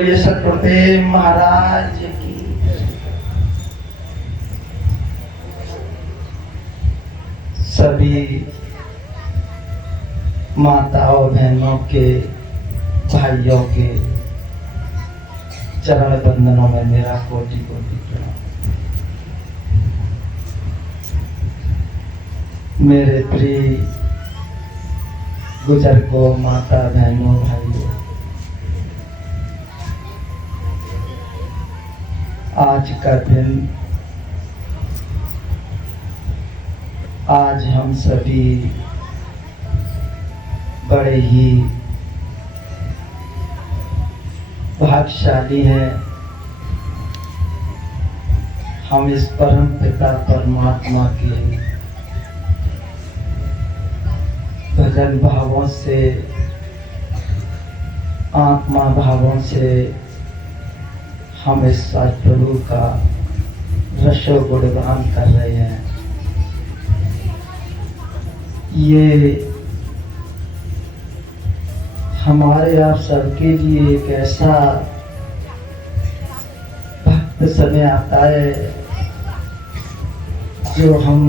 बोलिए सतगुरुदेव महाराज की। सभी माताओं बहनों के भाइयों के चरण बंधनों में मेरा कोटि कोटि प्रणाम। मेरे प्रिय बुजुर्गों, माता बहनों, भाइयों, आज का दिन, आज हम सभी बड़े ही भाग्यशाली हैं। हम इस परम पिता परमात्मा के भजन भावों से, आत्मा भावों से हम इस सतप्रभु का रसो गुणगान कर रहे हैं। ये हमारे आप सबके लिए एक ऐसा भक्त समय आता है जो हम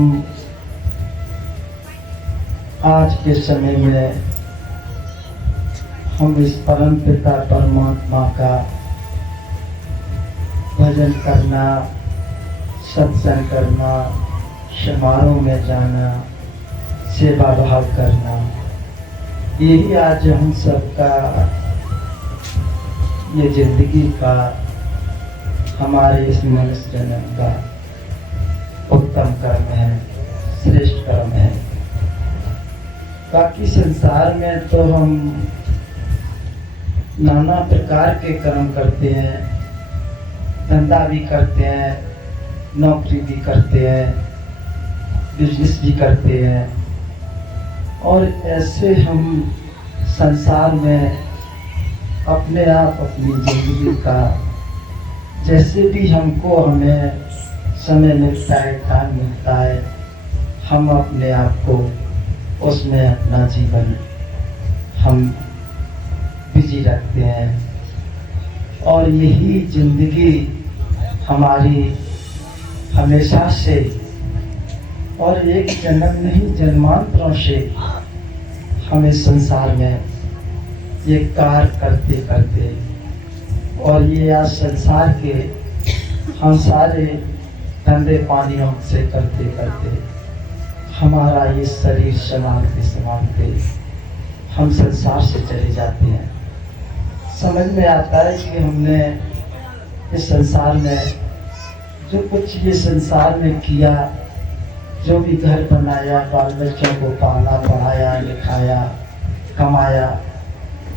आज के समय में हम इस परम पिता परमात्मा का भजन करना, सत्संग करना, समारोह में जाना, सेवा भाव करना, यही आज हम सबका ये जिंदगी का, हमारे इस मनुष्य जन्म का उत्तम कर्म है, श्रेष्ठ कर्म है। बाकी संसार में तो हम नाना प्रकार के कर्म करते हैं, धंधा भी करते हैं, नौकरी भी करते हैं, बिजनेस भी करते हैं, और ऐसे हम संसार में अपने आप अपनी जिंदगी का जैसे भी हमें समय मिलता है, टाइम मिलता है, हम अपने आप को उसमें अपना जीवन हम बिजी रखते हैं। और यही जिंदगी हमारी हमेशा से, और एक जन्म नहीं जन्मांतरों से हमें संसार में ये कार्य करते करते, और ये आज संसार के हम सारे धंधे पानियों से करते करते हमारा ये शरीर संभालते संभालते हम संसार से चले जाते हैं। समझ में आता है कि हमने इस संसार में जो कुछ ये संसार में किया, जो भी घर बनाया, बाल बच्चों को पाला, पढ़ाया, लिखाया, कमाया,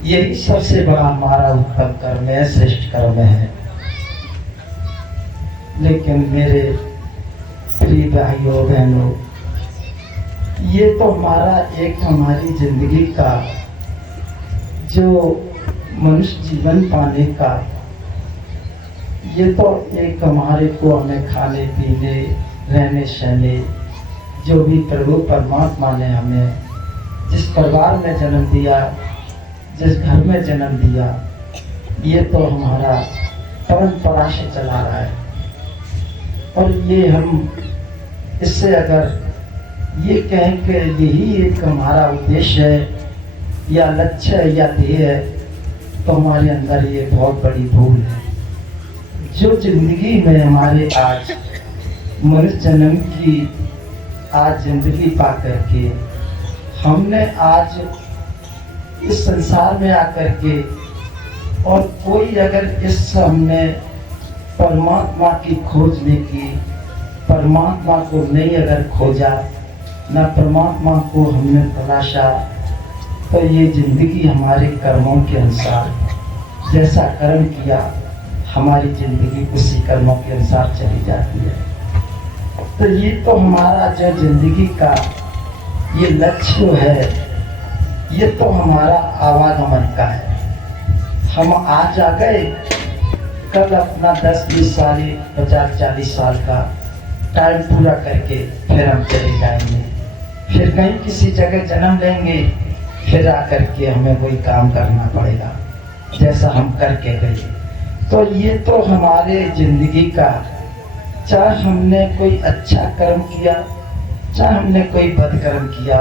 यही सबसे बड़ा हमारा उत्तम कर्म है, श्रेष्ठ कर्म है। लेकिन मेरे प्रिय भाइयों बहनों, ये तो हमारी जिंदगी का जो मनुष्य जीवन पाने का, ये तो एक हमारे को हमें खाने पीने, रहने सहने, जो भी प्रभु परमात्मा ने हमें जिस परिवार में जन्म दिया, जिस घर में जन्म दिया, ये तो हमारा परंपरा से चला रहा है। और ये हम इससे अगर ये कहें कि यही एक हमारा उद्देश्य है या लक्ष्य है या ध्येय है, तो हमारे अंदर ये बहुत बड़ी भूल है। जो जिंदगी में हमारे आज मनुष्य जन्म की आज जिंदगी पा करके हमने आज इस संसार में आकर के, और कोई अगर इस हमने परमात्मा की खोज नहीं की, परमात्मा को नहीं अगर खोजा, न परमात्मा को हमने तलाशा, तो ये जिंदगी हमारे कर्मों के अनुसार जैसा कर्म किया, हमारी जिंदगी उसी कर्मों के अनुसार चली जाती है। तो ये तो हमारा जो जिंदगी का ये लक्ष्य है, ये तो हमारा आवागमन का है। हम आज आ गए, कल अपना 10, 20 साल, 50, 40 साल का टाइम पूरा करके फिर हम चले जाएंगे, फिर कहीं किसी जगह जन्म लेंगे, फिर आकर के हमें कोई काम करना पड़ेगा जैसा हम करके गए। तो ये तो हमारे जिंदगी का, चाहे हमने कोई अच्छा कर्म किया, चाहे हमने कोई बद कर्म किया,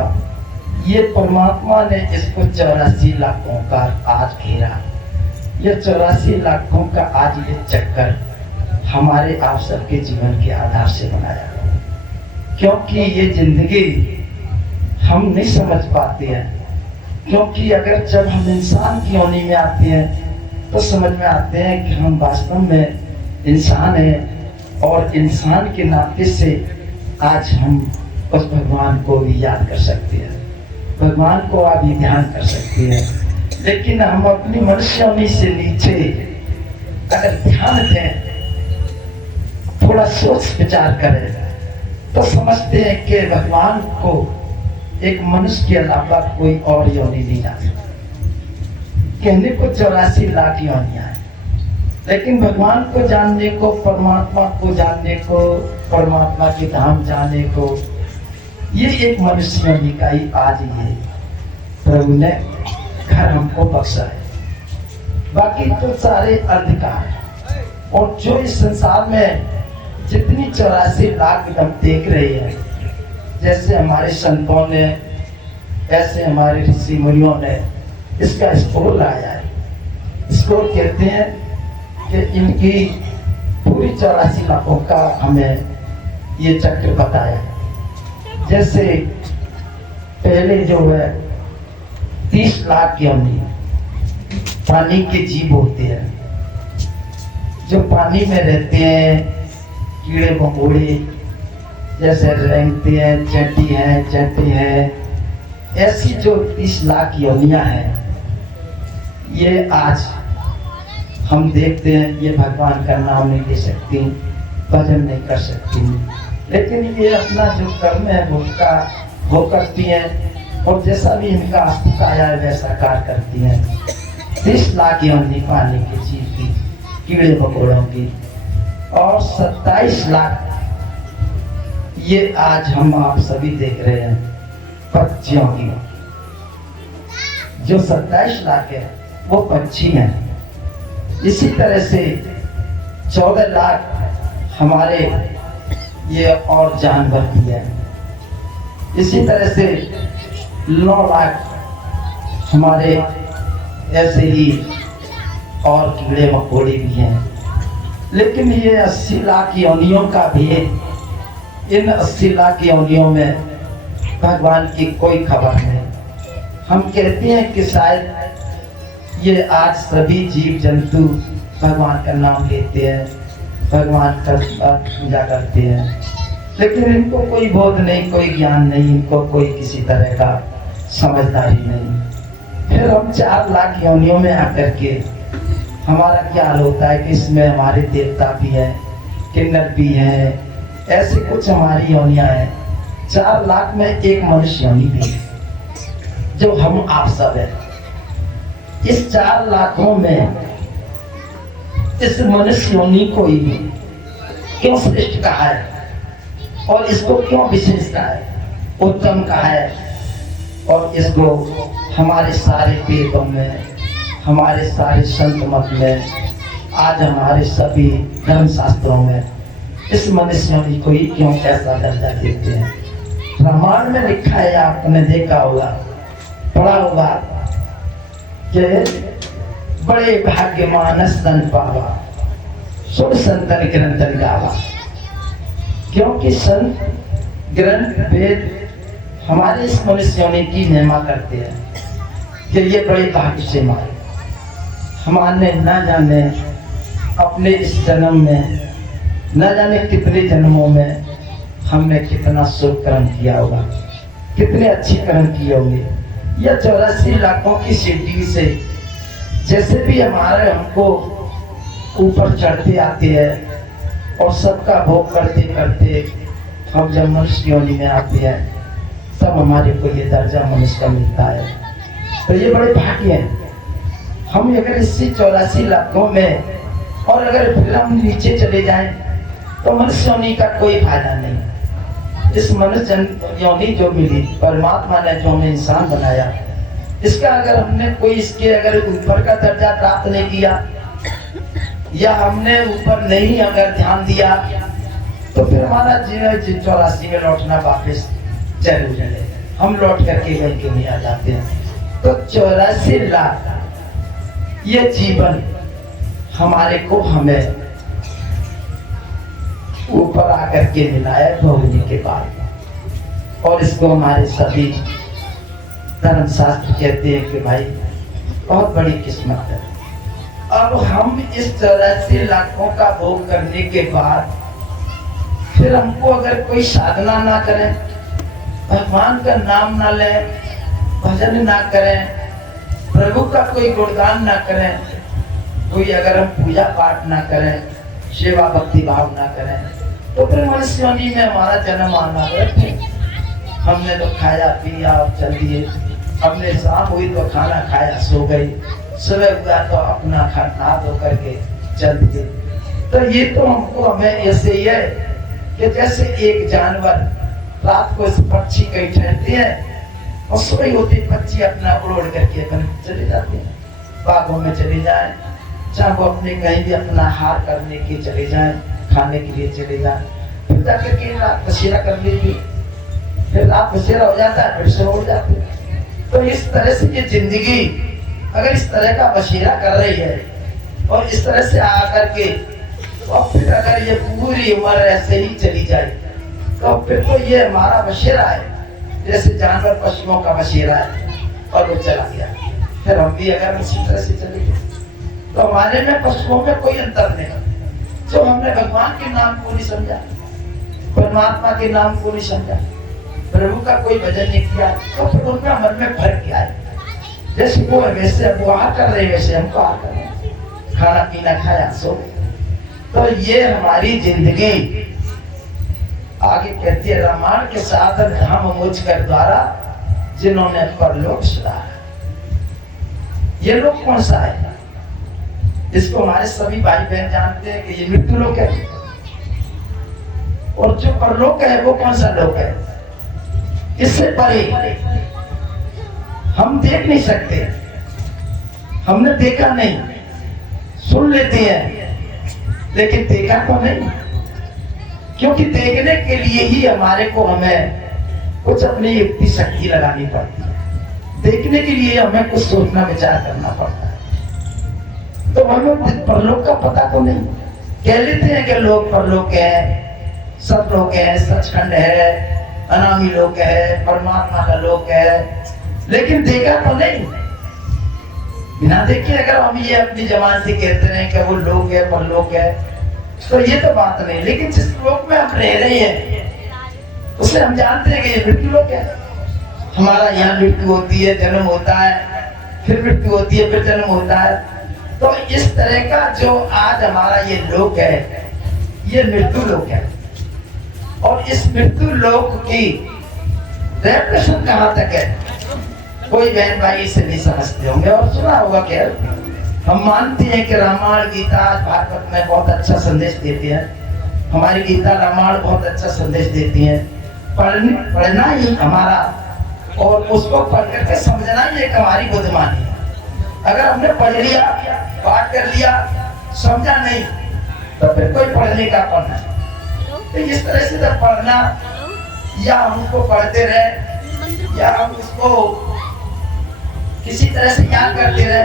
ये परमात्मा ने इसको 84 लाखों का आज घेरा। ये 84 लाखों का आज ये चक्कर हमारे आप सबके जीवन के आधार से बनाया, क्योंकि ये जिंदगी हम नहीं समझ पाते हैं। क्योंकि अगर जब हम इंसान की योनि में आते हैं तो समझ में आते हैं कि हम वास्तव में इंसान हैं, और इंसान के नाते से आज हम उस भगवान को भी याद कर सकते हैं, भगवान को अभी ध्यान कर सकते हैं। लेकिन हम अपनी मनुष्य योनि से नीचे अगर ध्यान दें, थोड़ा सोच विचार करें, तो समझते हैं कि भगवान को एक मनुष्य के अलावा कोई और योनि नहीं जा सकता। कहने को 84 लाख योनियां हैं, लेकिन भगवान को जानने को, परमात्मा को जानने को, परमात्मा के धाम जाने को, ये एक मनुष्य योनि का ही आज ये प्रभु ने घर हमको बख्शा है। बाकी तो सारे अंधकार, और जो इस संसार में जितनी 84 लाख हम देख रहे हैं, जैसे हमारे संतों ने, ऐसे हमारे ऋषि मुनियों ने इसका स्कोर लाया है। स्कोर कहते हैं कि इनकी पूरी 84 लाखों का हमें ये चक्र बताया। जैसे पहले जो है 30 लाख योनि पानी के जीव होते हैं, जो पानी में रहते हैं, कीड़े मकोड़े जैसे रेंगते हैं, चैंटी हैं, ऐसी जो 30 लाख योनियां हैं, ये आज हम देखते हैं ये भगवान का नाम नहीं ले सकती, भजन नहीं कर सकती, लेकिन ये अपना जो कर्म है वो करती हैं और जैसा भी इनका अस्तित्व आया है वैसा कार्य करती हैं। 30 लाख योनि पानी के जीव की, कीड़े मकोड़ों की, और 27 लाख ये आज हम आप सभी देख रहे हैं पक्षियों की। जो 27 लाख है वो पक्षी हैं। इसी तरह से 14 लाख हमारे ये और जानवर भी हैं। इसी तरह से 9 लाख हमारे ऐसे ही और कीड़े मकोड़े भी हैं। लेकिन ये 80 लाख योनियों का भेद, इन 80 लाख योनियों में भगवान की कोई खबर नहीं। हम कहते हैं कि शायद ये आज सभी जीव जंतु भगवान का नाम लेते हैं, भगवान का पूजा करते हैं, लेकिन इनको कोई बोध नहीं, कोई ज्ञान नहीं, इनको कोई किसी तरह का समझदारी नहीं। फिर हम 4 लाख योनियों में आकर के हमारा क्या हाल होता है कि इसमें हमारे देवता भी हैं, किन्नर भी हैं, ऐसे कुछ हमारी योनियां हैं। 4 लाख में एक मनुष्य योनि भी है, जो हम आप सब हैं। इस 4 लाखों में इस मनुष्य योनि को ही क्यों श्रेष्ठ कहा है और इसको क्यों विशेष कहा है, उत्तम कहा है, और इसको हमारे सारे वेदों में, हमारे सारे संत मत में, आज हमारे सभी धर्म शास्त्रों में इस मनुष्य योनि को ही क्यों ऐसा दर्जा देते हैं। रामायण में लिखा है, आपने देखा होगा, पढ़ा होगा कि बड़े भाग्यमान स्तन पावा, सुर संतन ग्रंथन गावा। क्योंकि संत ग्रंथ वेद हमारे इस मनुष्य योनि की महिमा करते हैं कि ये बड़े भाग्य से मारे हमारे न जाने अपने इस जन्म में, न जाने कितने जन्मों में हमने कितना शुभ कर्म किया होगा, कितने अच्छे कर्म किए होंगे। यह 84 लाखों की सीढ़ी से जैसे भी हमारे हमको ऊपर चढ़ते आते हैं और सबका भोग करते करते हम जब मनुष्य योनि में आते हैं तब हमारे को ये दर्जा मनुष्य का मिलता है। तो ये बड़े भाग्य हैं। हम अगर इसी 84 लाखों में और अगर फिर हम नीचे चले जाएं तो मनुष्य योनि का कोई फायदा नहीं। इस मनुष्य योनि जो मिली, परमात्मा ने जो हमें इंसान बनाया, इसका अगर हमने कोई इसके अगर ऊपर का दर्जा प्राप्त नहीं किया या हमने ऊपर नहीं अगर ध्यान दिया तो फिर हमारा जीवन 84 में लौटना वापस जरूर है। हम लौट करके वहीं क्यों नहीं आ जाते हैं। तो 84 लाख ये जीवन हमारे को हमें ऊपर आकर के मिला है भोगने के बाद, और इसको हमारे सभी धर्म शास्त्र कहते हैं कि भाई बहुत बड़ी किस्मत है। अब हम इस 84 लाखों का भोग करने के बाद फिर हमको अगर कोई साधना ना करें, भगवान का नाम ना लें, भजन ना करें, प्रभु का कोई गुणगान ना करें, कोई अगर हम पूजा पाठ ना करें, सेवा भक्ति भाव ना करें, तो फिर मनुष्य योनि में हमारा जन्म आना व्यर्थ है। हमने तो खाया पिया और चल दिए, हमने शाम हुई तो खाना खाया सो गई, सुबह हुआ तो अपना नहा धो करके चल दिए। तो ये तो हमको हमें ऐसे ही है कि जैसे एक जानवर रात को इस पक्षी कहीं ठहरते हैं और सुबह होते पक्षी अपना उड़ करके अपन चले जाते हैं, बागों में चले जाए, चाहे वो अपने कहीं भी अपना हार करने के चले जाए, खाने के लिए चले जाए, फिर जाकर के रात बसेरा कर लेंगे, फिर रात बसेरा हो जाता है, फिर से उड़ जाते हैं। तो इस तरह से ये जिंदगी अगर इस तरह का बसेरा कर रही है और इस तरह से आकर के तो फिर अगर ये पूरी उम्र ऐसे ही चली जाए तो फिर तो ये हमारा बसेरा है, जैसे जानवर पशुओं का बसेरा है और वो चला गया। फिर हम भी अगर उसी तरह से चले गए तो हमारे में पशुओं में कोई अंतर नहीं। जो हमने भगवान के नाम को नहीं समझा, परमात्मा के नाम को नहीं समझा, प्रभु का कोई भजन नहीं किया, तो फिर उनका मन में फर्क क्या है? जैसे वो है वैसे वो आ कर रहे, वैसे हमको आ कर रहे, खाना पीना खाया सो। तो ये हमारी जिंदगी आगे कहती है, रामायण के साधन धाम मुझ कर द्वारा जिन्होंने परलोक सुधारा। ये लोग कौन सा है? इसको हमारे सभी भाई बहन जानते हैं कि ये मृत्यु लोक है। और जो परलोक है वो कौन सा लोक है? इससे परे हम देख नहीं सकते, हमने देखा नहीं, सुन लेते हैं लेकिन देखा तो नहीं। क्योंकि देखने के लिए ही हमारे को हमें कुछ अपनी युक्ति शक्ति लगानी पड़ती है, देखने के लिए हमें कुछ सोचना विचार करना पड़ता है। तो हमें परलोक का पता तो नहीं। कह लेते हैं कि लोग परलोक है, सब लोग है, सचखंड है, अनामी लोक है, परमात्मा का लोक है, लेकिन देखा तो नहीं। बिना देखे अगर हम ये अपनी जबान से कहते रहे कि वो लोक है, परलोक है, तो ये तो बात नहीं। लेकिन जिस लोक में हम रह रहे हैं उसे हम जानते हैं कि ये मृत्यु लोक है। हमारा यहाँ मृत्यु होती है, जन्म होता है, फिर मृत्यु होती है, फिर जन्म होता है। तो इस तरह का जो आज हमारा ये लोक है, ये मृत्यु लोक है। और इस मृत्यु लोक की रेपुटेशन कहाँ तक है, कोई बहन भाई इसे नहीं समझते होंगे। और सुना होगा क्या, हम मानते हैं कि रामायण गीता भागवत में बहुत अच्छा संदेश देती है, हमारी गीता रामायण बहुत अच्छा संदेश देती है। पढ़ना ही हमारा, और उसको पढ़ करके समझना ही एक हमारी बुद्धिमानी है। अगर हमने पढ़ लिया, पाठ कर लिया, समझा नहीं, तो फिर कोई पढ़ने का पढ़ना। तो इस तरह से जब पढ़ना, या हम उसको पढ़ते रहे, या हम उसको किसी तरह से याद करते रहे,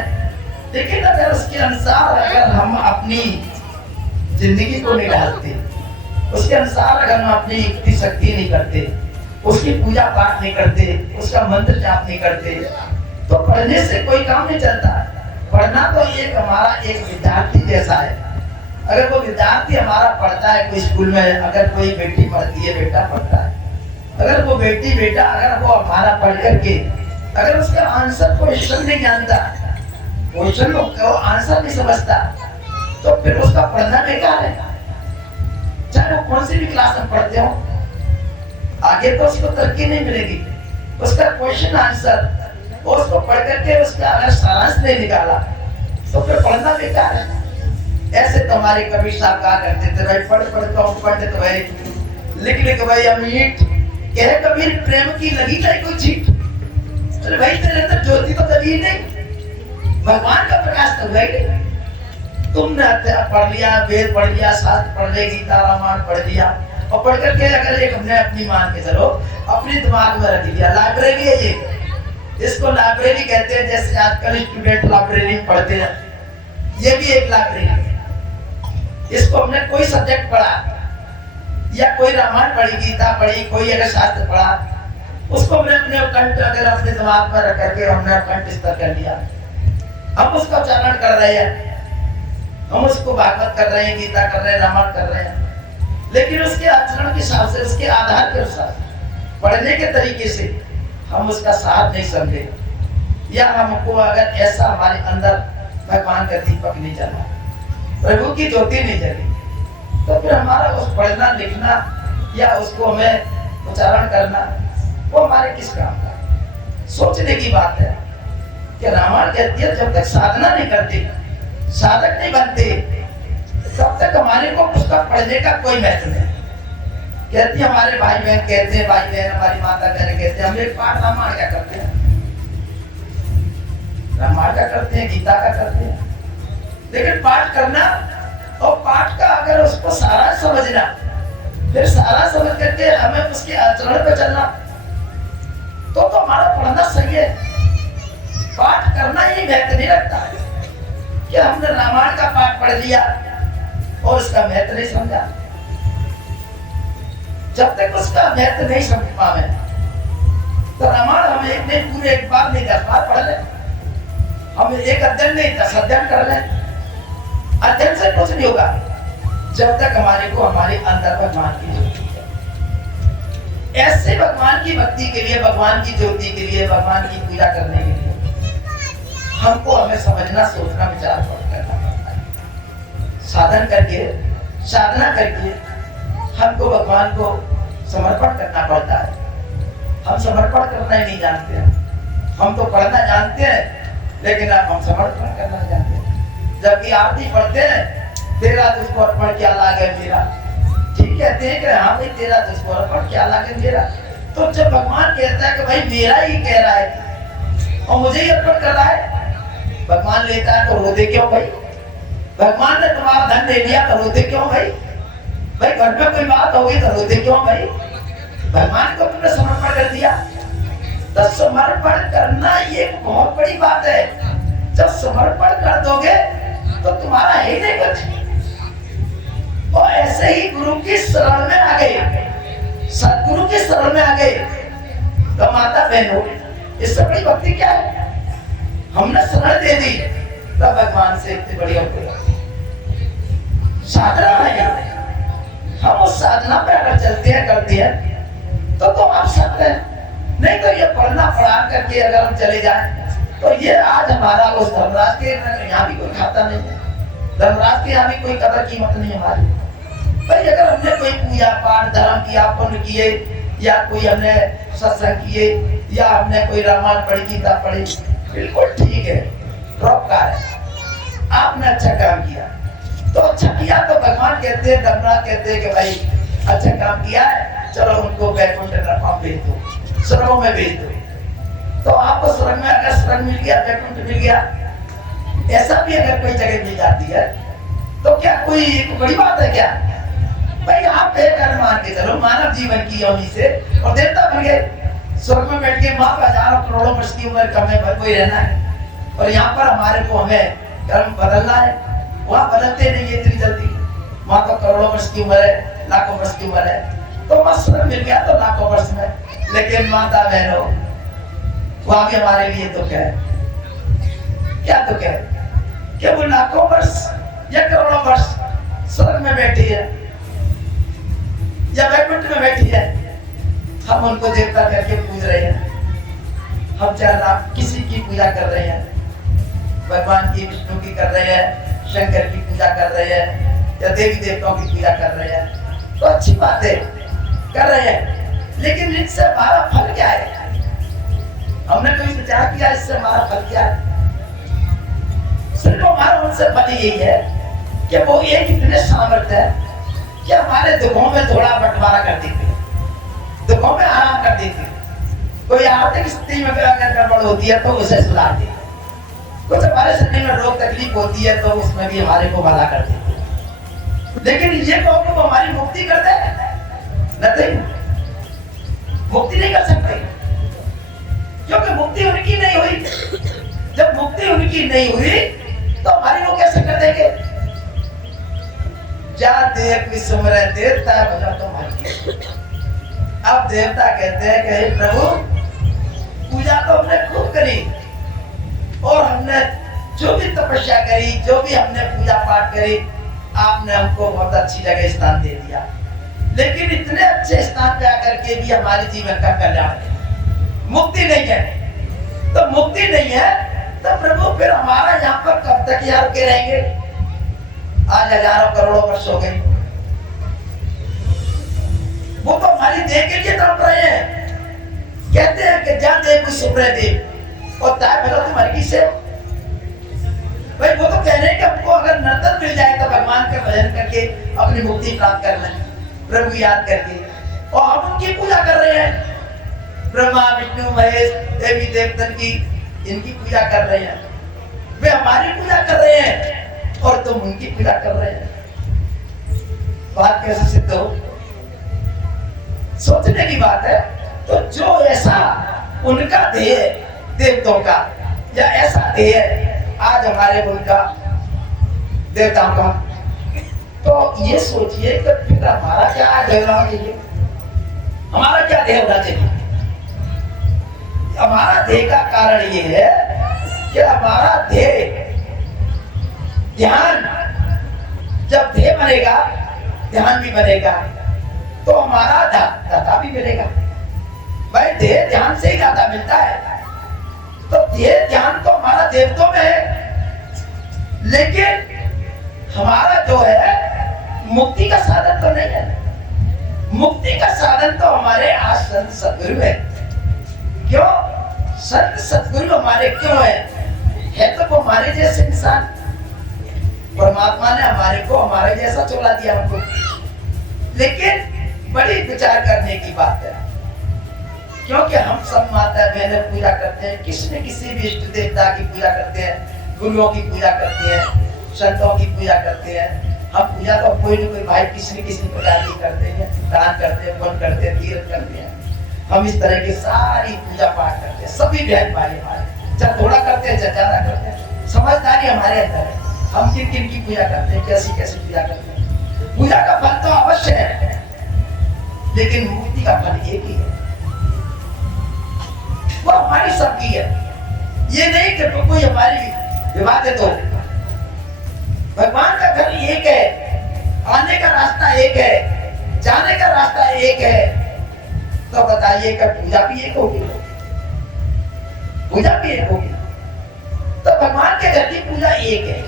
लेकिन अगर उसके अनुसार अगर हम अपनी जिंदगी को नहीं ढालते, उसके अनुसार अगर हम अपनी युक्ति शक्ति नहीं करते, उसकी पूजा पाठ नहीं करते, उसका मंत्र जाप नहीं करते, तो पढ़ने से कोई काम नहीं चलता। पढ़ना तो एक हमारा एक विद्यार्थी जैसा है। अगर वो विद्यार्थी हमारा पढ़ता है कोई स्कूल में, अगर कोई बेटी पढ़ती है, बेटा पढ़ता है, अगर वो बेटी बेटा अगर वो हमारा पढ़ करके अगर उसका आंसर क्वेश्चन नहीं जानता, क्वेश्चन को आंसर नहीं समझता, तो फिर उसका पढ़ना बेकार है। चाहे वो कौन सी भी क्लास में पढ़ते हो, आगे तो उसको तरक्की नहीं मिलेगी। उसका क्वेश्चन आंसर उसको पढ़ करके उसका अगर सारांश नहीं निकाला तो फिर पढ़ना बेकार है। ऐसे तो हमारे कबीर साहब कहा करते थे, भाई पढ़ पंडित भाई, लिख लिख भाई अमीट, कह कबीर प्रेम की लगी नहीं कोई चीट। अरे भाई तेरे अंदर ज्योति तो कभी नहीं, भगवान का प्रकाश तो है नहीं। तुमने पढ़ लिया, वेद पढ़ लिया, शास्त्र पढ़ लिया, गीता रामायण पढ़ लिया, और पढ़ करके अगर एक हमने अपनी मान के चलो अपने दिमाग में रख लिया। लाइब्रेरी है ये, इसको लाइब्रेरी कहते हैं। जैसे आजकल स्टूडेंट लाइब्रेरी में पढ़ते हैं, ये भी एक लाइब्रेरी है। इसको हमने कोई सब्जेक्ट पढ़ा, या कोई रामायण पढ़ी, गीता पढ़ी, कोई अगर शास्त्र पढ़ा, उसको हमने अपने कंठ अगर अपने दिमाग में रख करके हमने कंठ स्तर कर लिया, हम उसका उच्चारण कर रहे हैं, हम उसको भागवत कर रहे हैं, गीता कर रहे हैं, रामायण कर रहे हैं, लेकिन उसके आचरण के हिसाब से, उसके आधार के अनुसार, पढ़ने के तरीके से हम उसका साथ नहीं समझे, या हमको अगर ऐसा हमारे अंदर भगवान का दीपक नहीं जला, प्रभु की ज्योति नहीं जली, तो फिर हमारा उस पढ़ना लिखना या उसको हमें उच्चारण करना वो हमारे किस काम का। सोचने की बात है कि रामायण कहती है जब तक साधना नहीं करते, साधक नहीं बनते, तब तक हमारे को पुस्तक पढ़ने का कोई महत्व नहीं। कहती हमारे भाई बहन कहते हैं, भाई बहन हमारी माता बहन कहते हैं, हम एक पाठ रामायण क्या करते हैं, रामायण का करते हैं, गीता का करते हैं, लेकिन पाठ करना और पाठ का अगर उसको सारा समझना, फिर सारा समझ करके हमें उसके आचरण पे चलना, तो हमारा पढ़ना सही है। पाठ करना ही महत्व नहीं रखता कि हमने रामायण का पाठ पढ़ लिया और उसका महत्व नहीं समझा। जब तक उसका महत्व नहीं समझ पावे तो रामायण हम एक नहीं पूरे एक बार नहीं 10 बार पढ़ ले, हम एक अध्ययन नहीं 10 अध्ययन कर ले। अध्ययन से कुछ नहीं होगा जब तक हमारे को हमारे अंदर भगवान की ज्योति है। ऐसे भगवान की भक्ति के लिए, भगवान की ज्योति के लिए, भगवान की पूजा करने के लिए हमको हमें समझना, सोचना, विचार करना पड़ता है। साधन करके, साधना करके हमको भगवान को समर्पण करना पड़ता है। हम समर्पण करना ही नहीं जानते हैं। हम तो पढ़ना जानते हैं लेकिन अब हम समर्पण करना जानते हैं। जबकि आरती पढ़ते हैं, तेरा तुझको अर्पण क्या लागे मेरा, ठीक है, देख रहे हाँ भाई, तेरा तुझको अर्पण क्या लागे मेरा। तो जब भगवान कहता है कि भाई मेरा ही कह रहा है और मुझे ही अर्पण कर रहा है, भगवान लेता है तो रोते क्यों भाई? भगवान ने तुम्हारा धन दे दिया तो रोते क्यों भाई? भाई घर में कोई बात होगी तो रोते क्यों भाई? भगवान को तुमने समर्पण कर दिया। तो समर्पण करना ये बहुत बड़ी बात है। जब समर्पण कर दोगे तो तुम्हारा ही नहीं कुछ। और ऐसे ही गुरु की शरण में आ गए, सदगुरु की शरण में आ गए तो माता बहनों, इससे बड़ी भक्ति क्या है? हमने शरण दे दी तब भगवान से इतनी बड़ी साधना है। हम उस साधना पे अगर चलते हैं, करते हैं तो आप सकते हैं। नहीं तो ये पढ़ना पढ़ा करके अगर हम चले जाएं तो ये आज हमारा उस धर्मराज के यहाँ भी कोई खाता नहीं है, धर्मराज के यहाँ भी कोई कदर कीमत नहीं हमारी। भाई अगर हमने कोई पूजा पाठ धर्म किया, पुण्य किए, या कोई हमने सत्संग किए, या हमने कोई रामायण पढ़ी, गीता पढ़ी, बिल्कुल ठीक है, परोपकार है, आपने अच्छा काम किया तो अच्छा किया तो भगवान कहते हैं, धर्मराज कहते हैं कि भाई अच्छा काम किया है, चलो उनको वैकुंठ धाम भेज दो, स्वर्ग में भेज दो। तो आपको स्वर्ग में अगर स्वर्ग मिल गया, वैकुंठ मिल गया, ऐसा भी अगर कोई जगह मिल जाती है तो क्या कोई बड़ी बात है क्या? भाई आप बेकार मान के चलो, मानव जीवन की योनि से और देवता बन गए, स्वर्ग में बैठ के माँ का हजारों करोड़ों वर्ष की उम्र कमे भर कोई रहना है, और यहाँ पर हमारे को हमें कर्म बदलना है। वहाँ बदलते नहीं है इतनी जल्दी, वहाँ तो करोड़ों वर्ष की उम्र है, लाखों वर्ष की उम्र है, तो वहाँ स्वर्ग मिल गया तो लाखों वर्ष में। लेकिन माता बहनों, वहाँ भी हमारे लिए दुख है। क्या दुख है? कि वो लाखों वर्ष या करोड़ों वर्ष स्वर्ग में बैठी है या वैकुंठ में बैठी है, हम उनको देवता करके पूज रहे हैं। हम चाहे किसी की पूजा कर रहे हैं, भगवान की, विष्णु की कर रहे हैं, शंकर की पूजा कर रहे हैं, या देवी देवताओं की पूजा कर रहे हैं, तो अच्छी बात है, कर रहे हैं, लेकिन इससे हमारा फल क्या है? हमने कोई विचार किया इससे हमारा फल क्या है? सिर्फ हमारा उनसे फल यही है कि वो एक इतने सामर्थ्य है कि हमारे दुखों में थोड़ा बंटवारा कर देते, दुखों में आराम कर देते। कोई आर्थिक स्थिति में अगर गड़बड़ होती है तो उसे सुधार देते, कुछ हमारे शरीर में रोग तकलीफ होती है तो उसमें भी हमारे को भला कर देते। लेकिन ये कहो वो हमारी मुक्ति कर दे, नहीं, मुक्ति नहीं कर सकते, क्योंकि मुक्ति उनकी नहीं हुई। जब मुक्ति उनकी नहीं हुई तो हमारी लोग कैसे कर देंगे? जा देव विस्मृ देवता भजा तुम्हारी। अब देवता कहते हैं कि प्रभु पूजा तो हमने खूब करी और हमने जो भी तपस्या करी, जो भी हमने पूजा पाठ करी, आपने हमको बहुत अच्छी जगह स्थान दे दिया, लेकिन इतने अच्छे स्थान पे आकर के भी हमारे जीवन का कल्याण है, मुक्ति नहीं है। तो मुक्ति नहीं है तो प्रभु फिर हमारा यहाँ पर कब तक यहाँ रुके रहेंगे? आज हजारों करोड़ों वर्ष हो गए, वो तो हमारी देह के लिए तड़प रहे हैं। कहते हैं कि जा देव सुप्र देव और ताय भला तुम्हारी से। भाई वो तो कह रहे हैं कि हमको अगर नर्तन मिल जाए तो भगवान का भजन करके अपनी मुक्ति प्राप्त कर लें, प्रभु याद करके, और हम उनकी पूजा कर रहे हैं। ब्रह्मा विष्णु महेश देवी देवतन की, इनकी पूजा कर रहे हैं, वे हमारी पूजा कर रहे हैं और तुम उनकी पूजा कर रहे हैं। बात कैसे सिद्ध हो? सोचने की बात है। तो जो ऐसा उनका ध्येय देवताओं का, या ऐसा ध्येय आज हमारे उनका देवताओं का, तो ये सोचिए कि फिर हमारा क्या ध्येय होना चाहिए, हमारा क्या ध्येय होना चाहिए। हमारा ध्येय का कारण ये है कि हमारा ध्येय ध्यान, जब ध्येय बनेगा ध्यान भी बनेगा, तो हमारा दाता भी मिलेगा। भाई ध्येय ध्यान से ही दाता मिलता है। तो ध्येय ध्यान तो हमारा देवतों में है, लेकिन हमारा जो है मुक्ति का साधन तो नहीं है। मुक्ति का साधन तो हमारे आज संत सदगुरु है। क्यों संत सदगुरु हमारे क्यों है तो वो हमारे जैसे इंसान, परमात्मा ने हमारे को हमारे जैसा चोला दिया हमको। लेकिन बड़ी विचार करने की बात है, क्योंकि हम सब माता बहनें पूजा करते हैं, किसी न किसी भी इष्ट देवता की पूजा करते हैं, गुरुओं की पूजा करते हैं, संतों की पूजा करते हैं। हम पूजा तो कोई न कोई भाई किसी न किसी प्रकार की करते हैं, दान करते हैं, पुण्य करते हैं, तीर्थ करते हैं। हम इस तरह की सारी पूजा पाठ करते हैं, सभी बहन भाई हमारे, जब थोड़ा करते हैं जब ज्यादा करते हैं। समझदारी हमारे अंदर है, हम किन किन की पूजा करते हैं, कैसी कैसी पूजा करते हैं। पूजा का फल तो अवश्य है, लेकिन मुक्ति का फल एक ही है, वो हमारी सबकी है। ये नहीं कि कोई हमारी विवादित हो। भगवान का घर एक है, आने का रास्ता एक है, जाने का रास्ता एक है। तो बताइए कि पूजा भी एक होगी, पूजा भी एक होगी। तो भगवान के घर की पूजा एक है,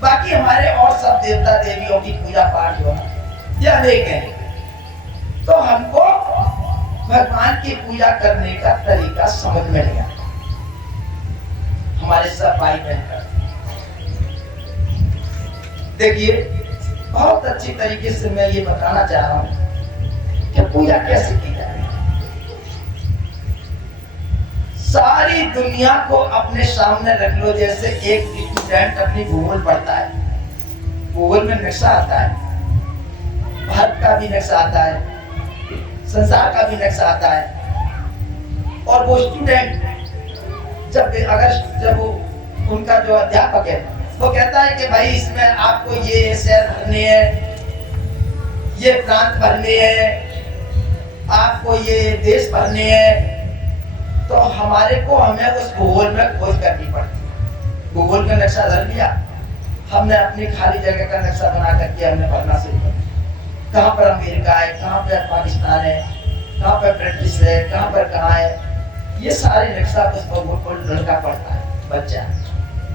बाकी हमारे और सब देवता देवियों की पूजा पाठ जो है ये अनेक है। तो हमको भगवान की पूजा करने का तरीका समझ में नहीं आता। हमारे सब भाई बहन देखिए, बहुत अच्छी तरीके से मैं ये बताना चाह रहा हूं कि पूजा कैसे की जाए। सारी दुनिया को अपने सामने रख लो, जैसे एक स्टूडेंट अपनी भूगोल पढ़ता है, भूगोल में नक्शा आता है, भारत का भी नक्शा आता है, संसार का भी नक्शा आता है। और वो स्टूडेंट जब वो उनका जो अध्यापक है वो कहता है कि भाई इसमें आपको ये शहर भरने हैं, ये प्रांत भरने हैं, आपको ये देश भरने हैं, तो हमारे को हमें उस भूगोल में खोज करनी पड़ती है। भूगोल का नक्शा धर लिया हमने, अपनी खाली जगह का नक्शा बना करके हमने भरना शुरू कर दिया। कहाँ पर अमेरिका है, कहाँ पर पाकिस्तान है, कहाँ पर ब्रिटिश है, कहाँ पर कहाँ है, ये सारे नक्शा उस भूगोल को लड़का पढ़ता है बच्चा,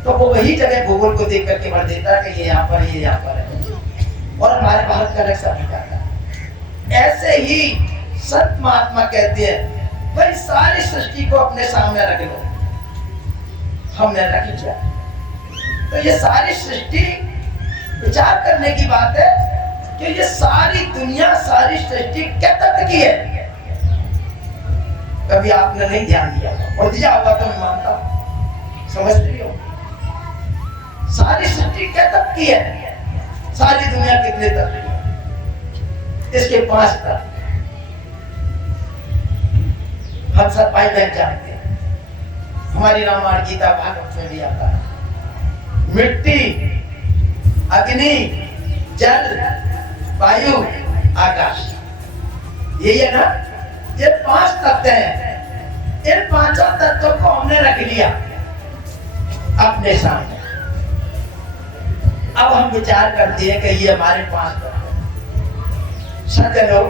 तो वो वही जगह भूगोल को देख करके भर देता है कि ये यहाँ पर, ये यहाँ पर है, और हमारे भारत का नक्शा बन जाता है। ऐसे ही संत महात्मा कहते हैं भाई सारी सृष्टि को अपने सामने रख लो, हमने रख लिया। तो ये सारी सृष्टि, विचार करने की बात है कि ये सारी दुनिया, सारी सृष्टि क्या तत्व की है। कभी आपने नहीं ध्यान दिया, और दिया होगा तो मैं मानता हूं, समझते हो। सारी सृष्टि क्या तत्व की है, सारी दुनिया कितने तत्व की है, इसके 5 तत्व हम सब भाई बहन जानते हैं। हमारी रामायण गीता भागवत में भी आता है। मिट्टी, अग्नि, जल, वायु, आकाश, यही है ना, ये 5 तत्व हैं। इन 5 तत्वों को हमने रख लिया अपने सामने। अब हम विचार करते हैं कि ये हमारे 5 तत्व, सज्जनों,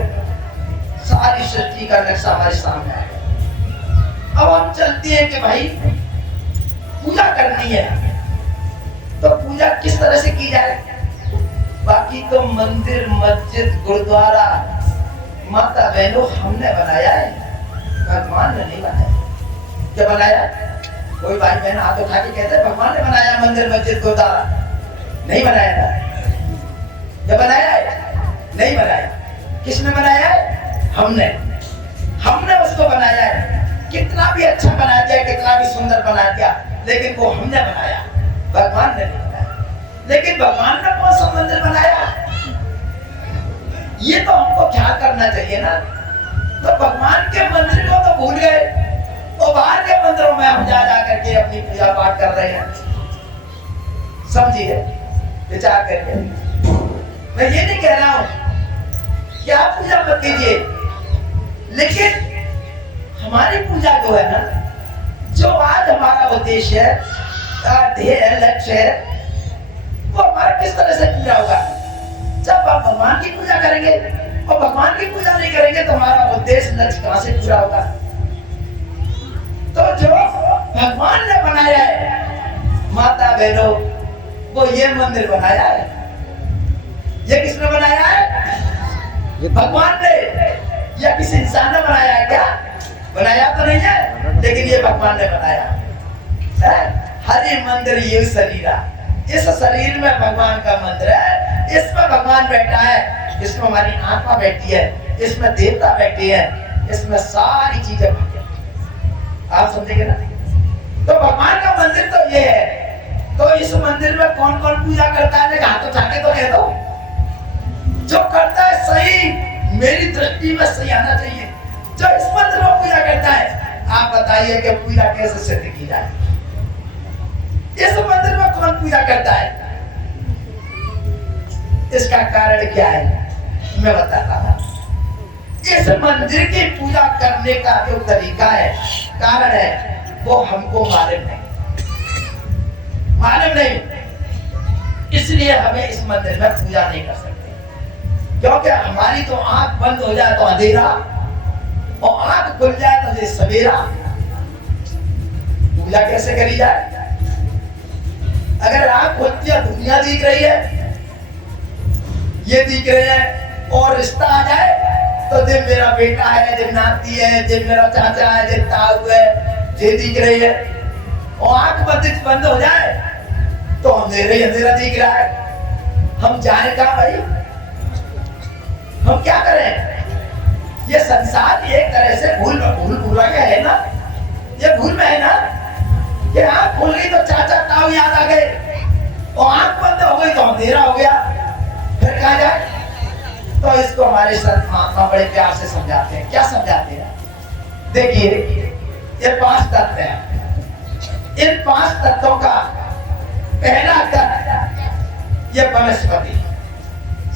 सारी सृष्टि का नक्शा हमारे सामने आ गया। अब हम चलते हैं कि भाई पूजा करनी है, तो पूजा किस तरह से की जाए। बाकी तो मंदिर, मस्जिद, गुरुद्वारा, माता बहनों हमने बनाया है, भगवान ने नहीं बनाया। क्या बनाया? कोई भाई बहन हाथ उठा के कहते हैं भगवान ने बनाया मंदिर, मस्जिद, गुरुद्वारा। नहीं बनाया था। क्या बनाया है? नहीं बनाया। किसने बनाया है? हमने उसको बनाया है। कितना भी अच्छा बना दिया, कितना भी सुंदर बना दिया, लेकिन वो हमने बनाया, भगवान ने नहीं बनाया। लेकिन भगवान ने कौन सा मंदिर बनाया, ये तो हमको ख्याल करना चाहिए ना। तो भगवान के मंदिर को तो भूल गए, तो बाहर के मंदिरों में हम जा करके अपनी पूजा पाठ कर रहे हैं। समझिए, विचार करके। मैं ये नहीं कह रहा हूं कि आप पूजा मत कीजिए, लेकिन हमारी पूजा जो है ना, जो आज हमारा उद्देश्य है, ध्येय लक्ष्य है, वो हमारा किस तरह से पूरा होगा। जब आप भगवान की पूजा करेंगे और भगवान की पूजा नहीं करेंगे तो हमारा उद्देश्य लक्ष्य कहां से पूरा होगा। तो जो भगवान ने बनाया है माता बहनों, वो ये मंदिर बनाया है। ये किसने बनाया है? भगवान ने। या किसी इंसान ने बनाया है क्या? बनाया तो नहीं है, लेकिन ये भगवान ने बनाया है। हरि मंदिर ये शरीरा, इस शरीर में भगवान का मंदिर है, इसमें भगवान बैठा है, इसमें हमारी आत्मा बैठी है, इसमें देवता बैठे हैं, इसमें सारी चीजें बैठी हैं। आप समझेंगे ना? तो भगवान का मंदिर तो ये है। तो इस मंदिर में कौन कौन पूजा करता है? हाथ उठा के तो कह दो। जो करता है सही, मेरी दृष्टि में सही आना चाहिए। जो इस मंदिर में पूजा करता है, आप बताइए कि पूजा कैसे सिद्ध की जाए? इस मंदिर में कौन पूजा करता है? इसका कारण क्या है मैं बताता हूं। इस मंदिर की पूजा करने का जो तरीका है, कारण है, वो हमको मालूम नहीं। इसलिए हमें इस मंदिर में पूजा नहीं कर सकते, क्योंकि हमारी तो आंख बंद हो जाए तो अंधेरा, और आंख खुल जाए तो सवेरा। पूजा कैसे करी जाए? अगर आंख खुलती है, दुनिया दिख रही है, ये दिख रहे हैं, और रिश्ता आ जाए तो जब मेरा बेटा है, जब नाती है, जब मेरा चाचा है, जब ताऊ है, ये दिख रही है। और आंख बंद हो जाए तो अंधेरा दिख रहा है। हम जाने कहां भाई? हम क्या करें? ये संसार एक तरह से भूल गया है ना। ये भूल में है ना कि आंख खुल गई तो चाचा ताऊ याद आ गए, और आंख बंद हो गई तो अंधेरा हो गया। फिर कहा जाए? तो इसको हमारे संत महात्मा बड़े प्यार से समझाते हैं। क्या समझाते हैं? देखिए, ये 5 तत्व हैं। इन 5 तत्वों का पहला तत्व ये वनस्पति।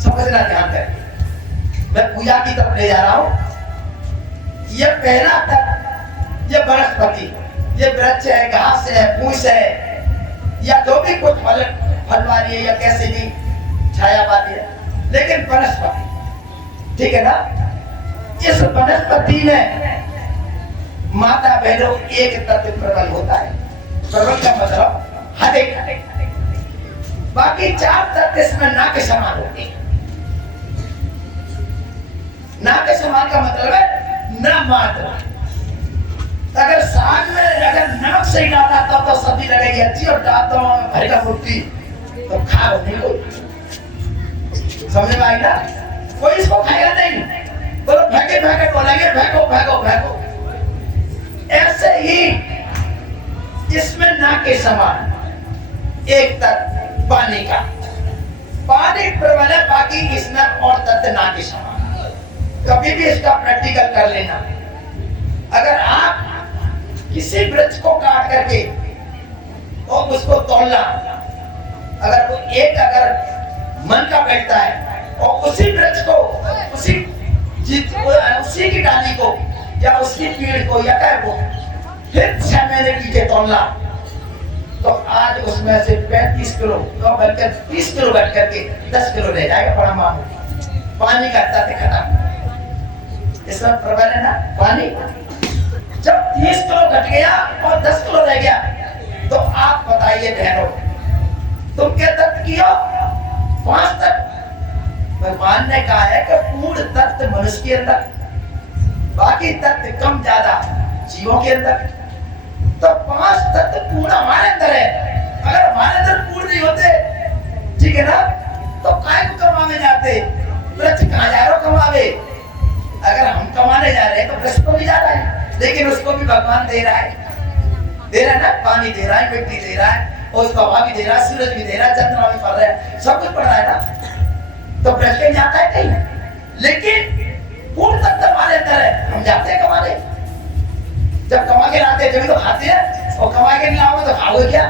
समझना ध्यान करके, मैं पूजा की तरफ ले जा रहा हूं। ये पहला तत्व ये वनस्पति, ये वृक्ष है, घास है, फूस है, या जो भी कुछ फलवारी है, या कैसे भी छाया पाती है, लेकिन वनस्पति, ठीक है ना। इस वनस्पति में माता बहनों एक तत्व प्रबल होता है। प्रबल का मतलब हटे। बाकी 4 तत्व इसमें ना के समान होते हैं। ना के समान का मतलब है न मात्र। अगर साग में अगर नमक सही डाला तो सब्जी लगेगी अच्छी, और डालता हूं भर का रोटी तो खा नहीं कोई। समझ में आई ना? कोई इसको खाएगा नहीं। बोलो फेंके बोलेंगे, फेंको। ऐसे ही इसमें ना के समान एक तत्व पानी का, पानी प्रबल है, बाकी इसमें और तत्व ना के समान। कभी भी इसका प्रैक्टिकल कर लेना। अगर आप किसी वृक्ष को काट करके और उसको तोड़ना, अगर वो एक अगर मन का बैठता है और उसी वृक्ष को, उसी की डाली को या उसकी पेड़ को या कह को फिर 6 महीने पीछे तोड़ना, तो आज उसमें से 35 किलो तो बनकर 30 किलो बैठ करके 10 किलो रह जाएगा। बड़ा मामूली पानी का तत्व खत्म। इसमें प्रबल है ना पानी। जब 30 किलो घट गया और 10 किलो रह गया, तो आप बताइए बहनों, तुम क्या तत्व किया? 5 तत्व। भगवान ने कहा है कि पूर्ण तत्व मनुष्य के अंदर, बाकी तत्व कम ज्यादा जीवों के अंदर। तो 5 तत्व पूर्ण हमारे अंदर है। अगर हमारे अंदर पूर्ण नहीं होते, ठीक है ना, तो काय को कमाने जाते? वृक्ष कहाँ जा रहे हो कमावे? अगर हम कमाने जा रहे हैं तो वृक्ष को भी जा रहा है, लेकिन उसको भी भगवान दे रहा है ना। पानी दे रहा है, मिट्टी दे रहा है, और उसको हवा भी दे रहा है, सूरज भी दे रहा है, चंद्रमा भी पड़ रहा है, सब कुछ पड़ रहा है ना। तो वृक्ष कहीं जाता है कहीं? लेकिन पूर्ण तत्व हमारे अंदर है। हम जाते हैं कमाने, जब कमा के लाते हैं जब तो खाते हैं, और कमा के नहीं लाओगे तो खाओगे क्या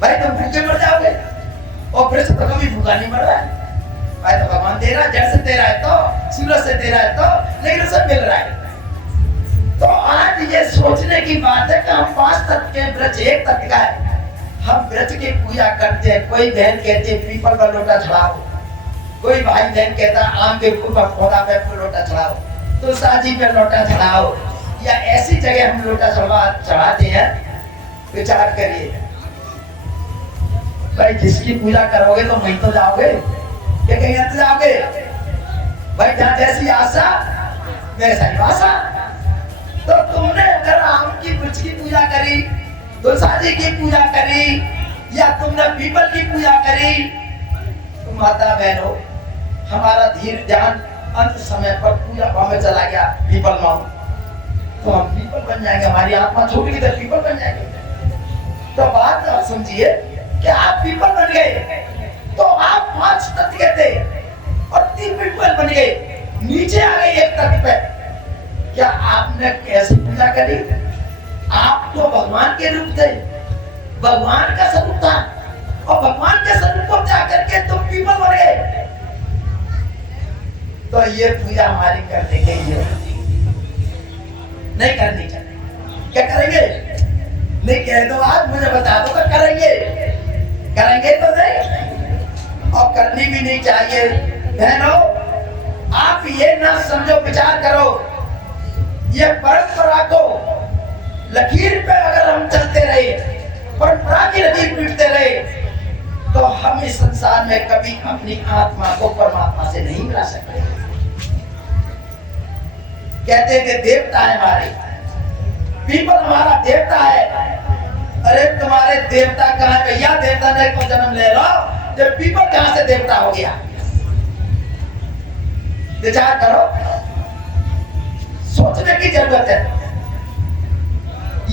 भाई? तुम भूखे मर जाओगे। और वृक्ष तो कभी भूखा नहीं मर रहा है। भाई तो भगवान दे रहा है, जड़ से दे रहा है तो, सूरज से दे रहा है तो, लेकिन उसे मिल रहा है। तो आज ये सोचने की बात है कि हम 5 तत्व के वृक्ष एक तत्व का है, हम वृक्ष की पूजा करते हैं। कोई बहन कहती है पीपल का लोटा चढ़ाओ, कोई भाई बहन कहता है आम के फूल का पौधा पे लोटा चढ़ाओ, तुलसी पे लोटा चढ़ाओ, या ऐसी जगह हम लोटा चढ़ाते हैं। विचार करिए भाई, जिसकी पूजा करोगे तो वहीं तो जाओगे, क्या कहीं तो जाओगे भाई? जहाँ जैसी आशा वैसा ही वासा। तो तुमने अगर आम की वृक्ष की पूजा करी, तुलसी की पूजा करी, या तुमने पीपल की पूजा करी, तो माता बहनों हमारा धीर ध्यान अंत समय पर पूजा भाव में चला गया पीपल माँ, तो हम पीपल बन जाएंगे, हमारी आत्मा छूट गई तो पीपल बन जाएंगे। तो बात आप समझिए कि आप पीपल बन गए तो आप 5 तत्व के थे और 3 पीपल बन गए, नीचे आ गए एक तत्व पे। क्या आपने कैसे पूजा करी? आप तो भगवान के रूप थे, भगवान का स्वरूप था, और भगवान के स्वरूप को त्याग करके तुम पीपल बन गए। तो ये पूजा हमारी करने के लिए नहीं करनी चाहिए। क्या करेंगे? नहीं कह दो, आज मुझे बता दो कि करेंगे, करेंगे तो नहीं, और करनी भी नहीं चाहिए। बहनों आप ये ना समझो, विचार करो, ये परंपरा को लकीर पे अगर हम चलते रहे, परंपरा की लकीर पीटते रहे, तो हम इस संसार में कभी अपनी आत्मा को परमात्मा से नहीं मिला सकते। कहते थे देवता है हमारे, पीपल हमारा देवता है। अरे तुम्हारे देवता कहाँ है भैया? देवता ने को जन्म ले लो, जब पीपल कहाँ से देवता हो गया? विचार करो, सोचने की जरूरत है।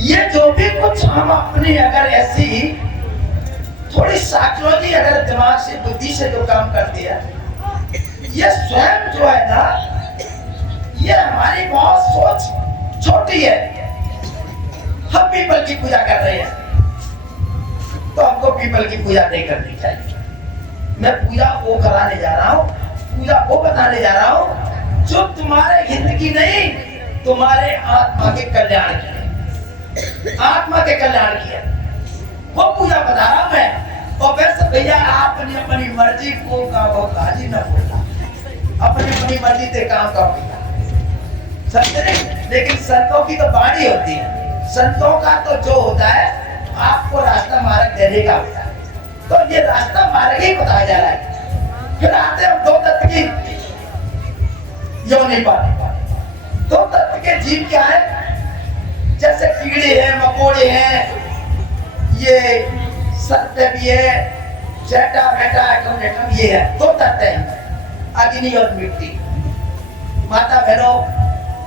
ये जो भी कुछ हम अपनी अगर ऐसी थोड़ी साइकोलॉजी अगर दिमाग से बुद्धि से जो काम करती है, ये स्वयं जो है ना, ये हमारी बहुत सोच छोटी है। हम पीपल की पूजा कर रहे हैं तो हमको पीपल की पूजा नहीं करनी चाहिए। मैं पूजा वो कराने जा रहा हूँ, पूजा वो बताने जा रहा हूँ जो तुम्हारे हित की नहीं, तुम्हारे आत्मा के कल्याण की, आत्मा के कल्याण की है, वो पूजा बता रहा हूं मैं। और वैसे भैया अपनी अपनी मर्जी को का वो काजी न बोलना, अपनी अपनी मर्जी से काम करो, समझे नहीं? लेकिन संतों की तो वाणी होती है, संतों का तो जो होता है आपको रास्ता मार्ग देने का होता है। तो ये रास्ता मार्ग ही बताया जा रहा है। फिर आते हैं 2 तत्व की योनि पर। 2 तत्व के जीव क्या है? जैसे कीड़े हैं, मकोड़े हैं, ये सत्य भी है, चैटा बेटा ये है। 2 तत्व हैं, अग्नि और मिट्टी। माता बहनों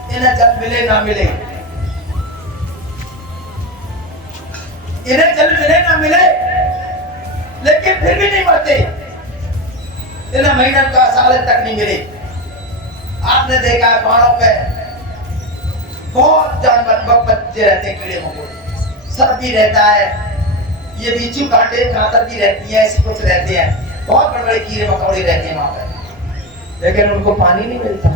इन्हें जल मिले ना मिले, इन्हें जल मिले ना मिले, लेकिन फिर भी नहीं मरते। इन्हें महीने का साल तक नहीं मिले। आपने देखा पहाड़ों पे बहुत जानवर बच्चे रहते, कीड़े मकोड़े, सर्दी रहता है, ये बीचू कांटे कांतर भी रहती है, ऐसी कुछ रहते हैं, बहुत बड़े बड़े कीड़े मकोड़े रहते हैं वहां पे, लेकिन उनको पानी नहीं मिलता।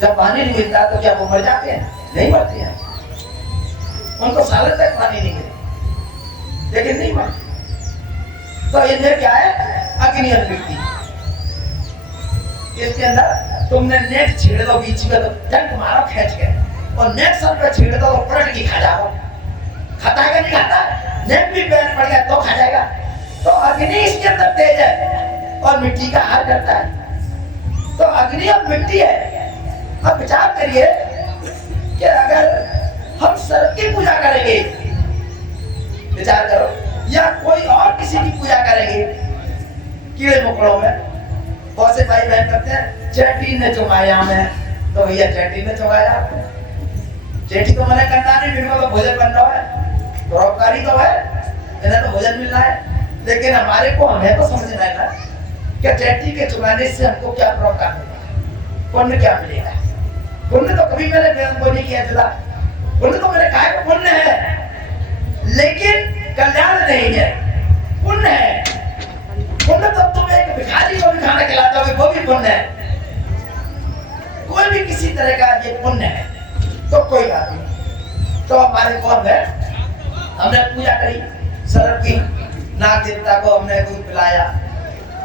जब पानी नहीं मिलता तो क्या वो मर जाते हैं? नहीं मरते हैं, उनको सालों तक पानी नहीं मिले, लेकिन नहीं मरते। तो इनमें क्या है? अग्नि और मिट्टी। इसके अंदर तुमने नेट छेड़ दो बीच में तो जंग मारो खींच के, और नेट सर पे छेड़ दो तो पलट के खा जाओ। खाता है नहीं खाता? नेट भी पैर पड़ गया तो खा जाएगा। तो अग्नि इसके अंदर तेज है और मिट्टी का हार करता है। तो अग्नि और मिट्टी है। अब विचार करिए कि अगर हम सर्प की पूजा करेंगे, विचार करो, या कोई और किसी की पूजा करेंगे कीड़े मकोड़ों में, बहुत से भाई बहन करते हैं चैटी ने चुंगाया हमें, तो भैया चैटी ने चुंगाया, चैटी तो मना करता नहीं, इनको तो भोजन बन रहा है, परोपकारी तो है, इन्हें तो भोजन मिल रहा है। लेकिन हमारे को हमें तो समझना है ना कि चैटी के चुंगाने से हमको क्या परोपकार मिलेगा, पुण्य क्या मिलेगा। पुण्य तो कभी मैंने वो नहीं किया चला, पुण्य तो मेरे काय को पुण्य है, लेकिन कल्याण नहीं है, पुण्य है। पुण्य है, कोई भी किसी तरह का ये पुण्य है तो कोई बात नहीं। तो हमारे को अब है, हमने पूजा करी सर्प की, नाग देवता को हमने दूध पिलाया,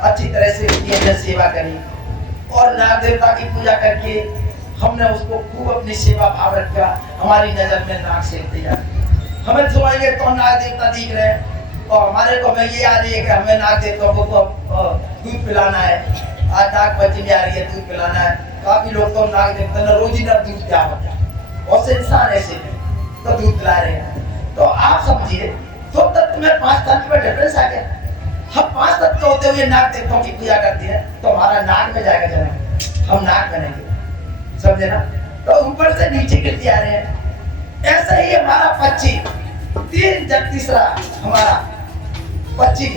अच्छी तरह से उसकी हमने सेवा करी और नाग देवता की पूजा करके हमने उसको खूब अपनी सेवा भाव रखा। हमारी नजर में नाग सेवते जा, हमें छोड़ेंगे तो नाग देवता दिख रहे हैं और हमारे को हमें ये आ रही है कि हमें नाग देवता को दूध पिलाना है। आज नाग पंचमी आ रही है, दूध पिलाना है। काफी लोग तो नाग देवता ने रोज ही ना दूध पिया होता, और से इंसान ऐसे तो दूध पिला रहे हैं। तो आप समझिए तो तत्व में 5 तत्व में डिफरेंस आ गया। हम 5 तत्व होते हुए नाग देवताओं की पूजा करते हैं तो हमारा नाग में जाएगा जन्म, हम नाग बनेंगे, समझे ना। तो ऊपर से नीचे गिरते आ रहे हैं। ऐसा ही हमारा पक्षी, 3 जब तीसरा हमारा पक्षी,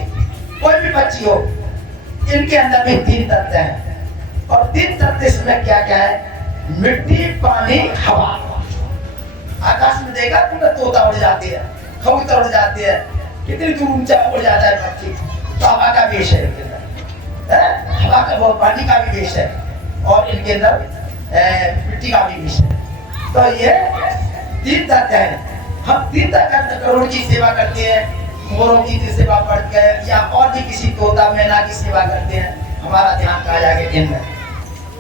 कोई भी पक्षी हो, इनके अंदर भी 3 तत्व हैं और 3 तत्व इसमें क्या क्या है? मिट्टी, पानी, हवा। आकाश में देखा तुमने, तोता उड़ जाती है, कबूतर उड़ जाती है, कितनी दूर ऊंचा उड़ जाता है पक्षी, तो हवा का वेश है इनके अंदर, हवा का वो पानी का भी वेश है और इनके अंदर मिट्टी का भी वेश है। तो ये 3 तत्व हैं। हम 3 तत्व करोड़ की सेवा करते हैं, मोरों की सेवा पढ़ते हैं या और भी किसी तोता मैना की सेवा करते हैं, हमारा ध्यान कहा जाएगा इनमें।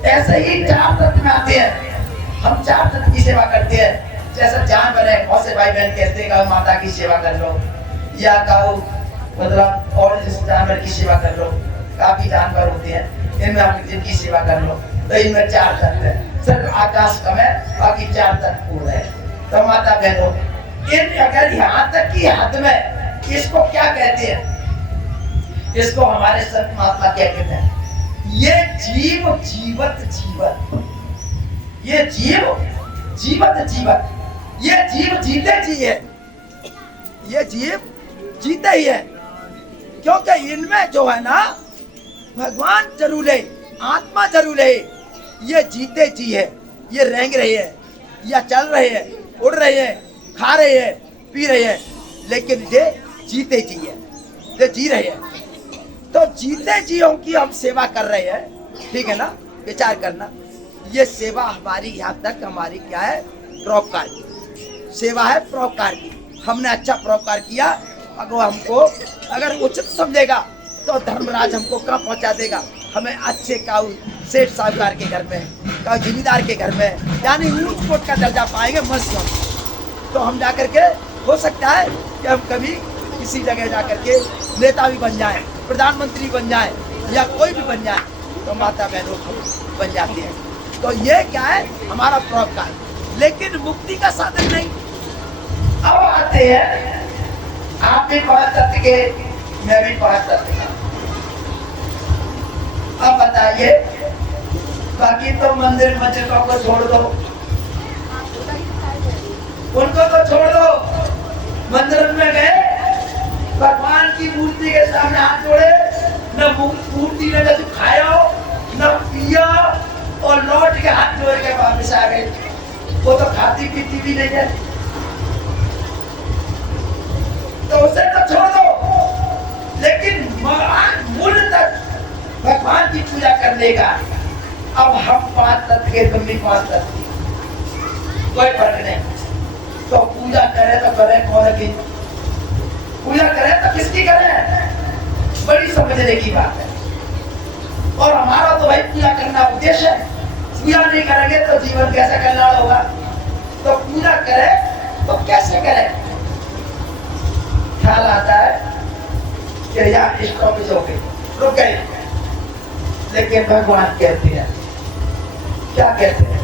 ऐसे ही 4 तत्व में आते हैं, हम 4 तत्व की सेवा करते हैं। जैसे जानवर है, बहुत से भाई बहन कहते हैं गौ माता की सेवा कर लो या गौ मतलब और जिस जानवर की सेवा कर लो, काफी जानवर होते हैं, इनमें हम जिनकी सेवा कर लो। तो इनमें 4 तत्व है, सिर्फ आकाश कम है, बाकी 4 तत्व पूर्ण है। तो माता बहनों, इन अगर यहाँ तक की हद में इसको क्या कहते हैं? इसको हमारे संत महात्मा क्या कहते हैं? ये जीव जीवत जीवत, ये जीव जीवत जीवत, ये जीव जीते जी है, ये जीव जीते ही है, क्योंकि इनमें जो है ना भगवान जरूर है, आत्मा जरूर है। ये जीते जी है, ये रेंग रहे हैं या चल रहे हैं, उड़ रहे हैं, खा रहे हैं, पी रहे हैं, लेकिन ये जीते जी है, ये जी रहे हैं। तो जीते जियों की हम सेवा कर रहे हैं, ठीक है ना। विचार करना, ये सेवा हमारी यहाँ तक हमारी क्या है? परोपकार की सेवा है, परोपकार की। हमने अच्छा परोपकार किया, अगर हमको अगर उचित समझेगा तो धर्मराज हमको कहाँ पहुँचा देगा? हमें अच्छे काऊ सेठ साहूकार के घर में, काऊ जिम्मेदार के घर में, यानी ऊंच कोट का दर्जा पाएंगे मस्त। तो हम जाकर के हो सकता है कि हम कभी किसी जगह जाकर के नेता भी बन जाए, प्रधानमंत्री बन जाए या कोई भी बन जाए, तो माता बहनों बन जाती है। तो ये क्या है? हमारा परोपकार, लेकिन मुक्ति का साधन नहीं। अब आते हैं, आप भी 5 तत्व के, मैं भी 5 तत्व का। अब बताइए, बाकी तो मंदिर मस्जिदों को छोड़ दो, उनको तो छोड़ दो। मंदिर में गए, भगवान की मूर्ति के सामने हाथ जोड़े, न मूर्ति ने न खाया न पिया और लौट के हाथ जोड़ के वापस आ गए। वो तो खाती पीती भी नहीं है, तो उसे तो छोड़ दो, लेकिन मूल तक भगवान की पूजा करने का। अब हम 5 तत्व के, तुम भी 5 तत्व की, कोई फर्क नहीं। तो पूजा करे तो करे कौन की पूजा करें तो किसकी करें? बड़ी समझने की बात है। और हमारा तो भाई पूजा करना उद्देश्य है, पूजा नहीं करेंगे तो जीवन कैसे कल्याण होगा? तो पूजा करें तो कैसे करें? ख्याल आता है कि यार स्टॉपेज हो गई, रुक गई, लेकिन भगवान कहते हैं, क्या कहते हैं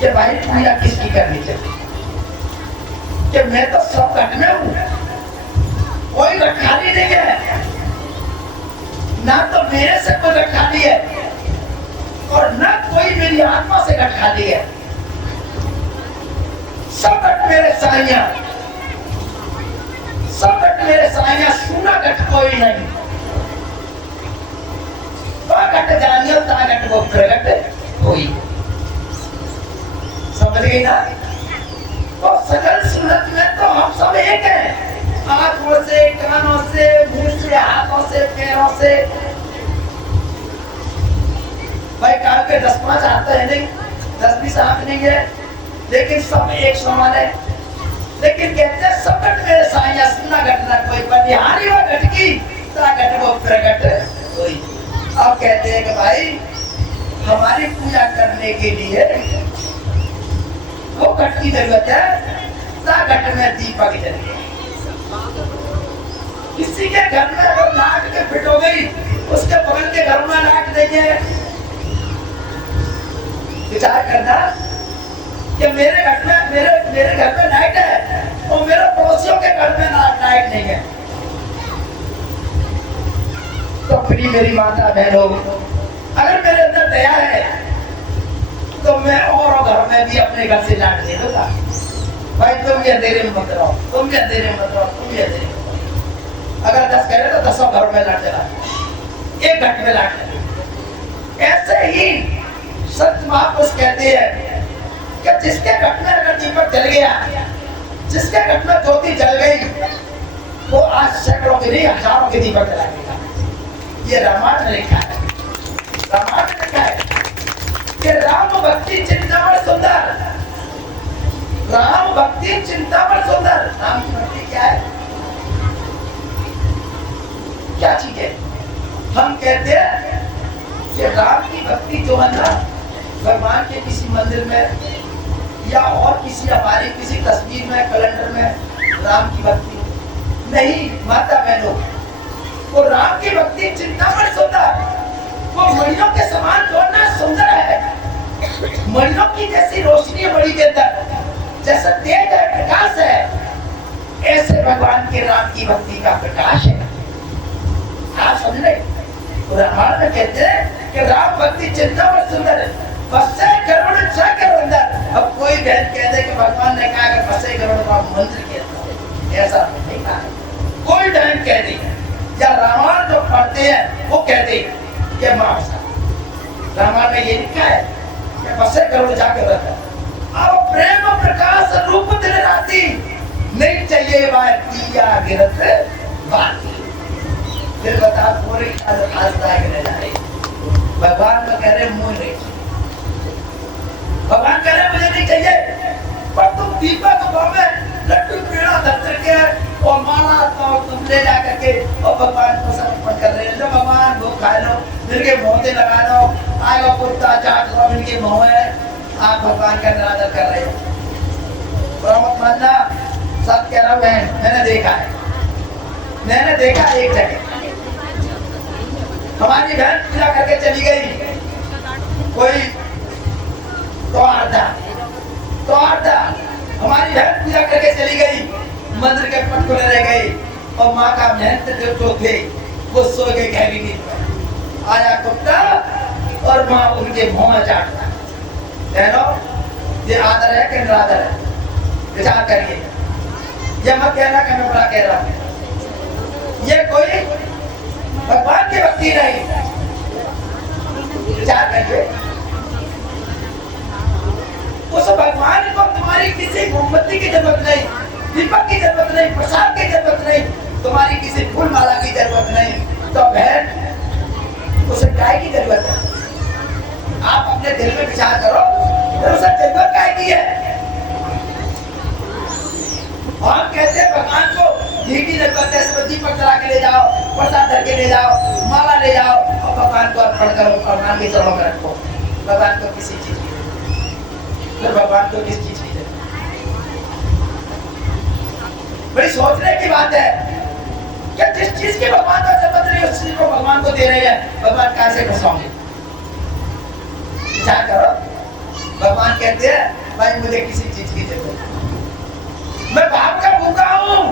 कि भाई पूजा किसकी करनी चाहिए? कि मैं तो सब घट में हूँ, कोई रखाली नहीं है, ना तो मेरे से कोई रखाली है और ना कोई मेरी आत्मा से रखाली है। सब घट मेरे साइया, सब घट मेरे साइया, सुना घट कोई नहीं। तो घट जानियो ता घट वो प्रगट हुई, समझ गई ना? तो सकल सूरत में तो हम सब एक हैं, आंखों से, कानों से, मुंह से, हाथों से, पैरों से, 10-5 हाथ तो है नहीं, 10-20 हाथ नहीं है, लेकिन सब एक समान है। लेकिन कहते हैं सबट मेरे साइया सुना घटना कोई बनिहारी व घटकी ता घट वो प्रकट कोई। अब कहते हैं कि भाई हमारी पूजा करने के लिए वो घट की जरूरत है, ता घट में दीपक जल गया। किसी के घर में अगर लाइट के फिट हो गई, उसके बगल के घर में लाइट नहीं है, विचार करना कि मेरे घर में लाइट है और मेरे पड़ोसियों के घर में लाइट नहीं है। तो प्रिय मेरी माता बहनों, अगर मेरे अंदर दया है तो मैं और घर में भी अपने घर से लाइट दे दूंगा। भाई तुम भी अंधेरे में मत रहो, तुम भी अंधेरे में मत रहो, तुम भी अंधेरे में मत रहो। अगर 10 करे तो 10 घर में लाइट जला, एक घर में लाइट जला। ऐसे ही संत महापुरुष कहते हैं कि जिसके घर में अगर दीपक जल गया, जिसके घर में ज्योति जल गई, वो आज सैकड़ों के नहीं हजारों के दीपक जलाएगा। ये रामायण में लिखा है, रामायण में लिखा है कि राम भक्ति चिंतामण सुंदर, राम भक्ति चिंतामण सुंदर। राम की भक्ति क्या है, क्या चीज है? हम कहते हैं कि राम की भक्ति जो है ना, भगवान के किसी मंदिर में या और किसी हमारी किसी तस्वीर में, कैलेंडर में राम की भक्ति नहीं। माता बहनों, वो राम की भक्ति चिंतामण सुंदर, वो मणियों के समान जोड़ना सुंदर है। मणियों की जैसी रोशनी है मणि के अंदर, जैसा तेज है, प्रकाश है, ऐसे भगवान के राम की भक्ति का प्रकाश है। आप समझ रहे? रामायण में कहते हैं कि राम भक्ति चिंतामण सुंदर, फंसे करोड़ छह करोड़ अंदर। अब कोई बहन कह दे कि भगवान ने कहा कि फंसे करोड़ का मंत्र के अंदर, ऐसा नहीं कहा। कोई बहन कह दे या रामायण जो पढ़ते हैं वो कह दे कि रामायण में ये लिखा है कि फंसे करोड़ जाकर रहता। अब प्रेम प्रकाश रूप दिल राती, नहीं चाहिए वह दिया गिरत बाती। फिर बता पूरी भगवान को कह रहे मुंह नहीं, भगवान कह रहे मुझे नहीं चाहिए, पर तुम दीपक में लड्डू पेड़ा धर के और माला तो तुम ले जा करके और भगवान को समर्पण कर रहे हो। भगवान वो खा लो, मिलके मोहते लगा लो, आएगा कुत्ता चाट लो, मिलके मोह है, आप भगवान का निरादर कर रहे हो। मत मानना, सब कह रहा है, मैंने देखा है, मैंने देखा एक जगह हमारी बहन पूजा करके चली गई, कोई तो हमारी बहन पूजा करके चली गई, मंदिर के पट खुले रह गए और माँ का मेहनत जो थे वो सो गए गहरी नींद में। आया कुत्ता और माँ उनके मुंह में चाटता। बहनों, ये आदर है कि निरादर है? विचार करिए। ये मत कहना कि मैं बड़ा कह रहा हूँ, ये कोई भगवान की भक्ति नहीं। विचार करिए, उस भगवान को तुम्हारी किसी मोमबत्ती की जरूरत नहीं, दीपक की जरूरत नहीं, प्रसाद की जरूरत नहीं, तुम्हारी किसी फूल माला की जरूरत नहीं, तो बहन उसे काय की जरूरत है? आप अपने दिल में विचार करो, उसे जरूरत काय की है? हम कहते हैं भगवान को घी की जरूरत है, इसमें दीपक जला के ले जाओ, प्रसाद धर के ले जाओ, माला ले जाओ और भगवान को अर्पण करो, भगवान के चरणों में रखो। भगवान को किसी चीज की, तो भगवान को किस चीज की जरूरत? बड़ी सोचने की बात है कि जिस चीज की भगवान को जरूरत नहीं उस चीज को भगवान को दे रहे हैं, भगवान कैसे घुसाओगे? विचार करो। भगवान कहते हैं भाई मुझे किसी चीज की जरूरत नहीं, मैं भाव का भूखा हूँ,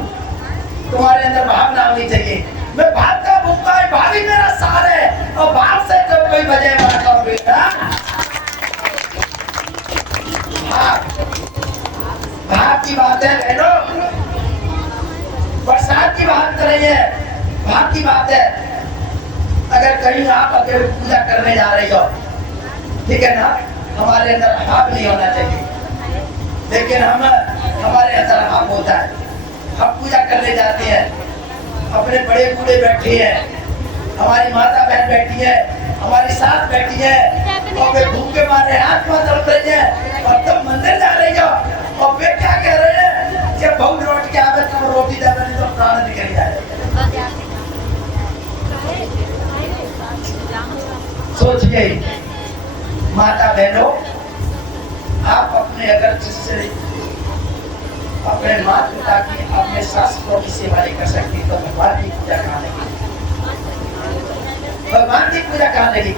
तुम्हारे अंदर भावना होनी चाहिए। मैं भाव का भूखा है, भाव ही मेरा सार है, और भाव से जो कोई बजे बात बेटा, भाव की बात है बहनों, बरसात की बात कर रही है, भाव की बात है। अगर कहीं आप अगर पूजा करने जा रही हो, ठीक है ना, हमारे अंदर भाव नहीं होना चाहिए, लेकिन हमारे अंदर भाव होता है। हम पूजा करने जाते हैं, अपने बड़े बूढ़े बैठे हैं, हमारी माता बहन बैठी है, हमारी सास बैठी है, और वे भूख के मारे हाथ में तड़प रही है और तुम मंदिर जा रही हो और वे क्या कह रहे हैं कि बहुत रोट के आवे तुम रोटी दे नहीं तो प्राण निकल जाए। सोचिए माता बहनों, आप अपने अगर जिससे अपने माता पिता की अपने शास्त्रों की सेवा नहीं कर सकती तो भगवान की पूजा कहाँ लगी? भगवान की पूजा कहाँ लगी?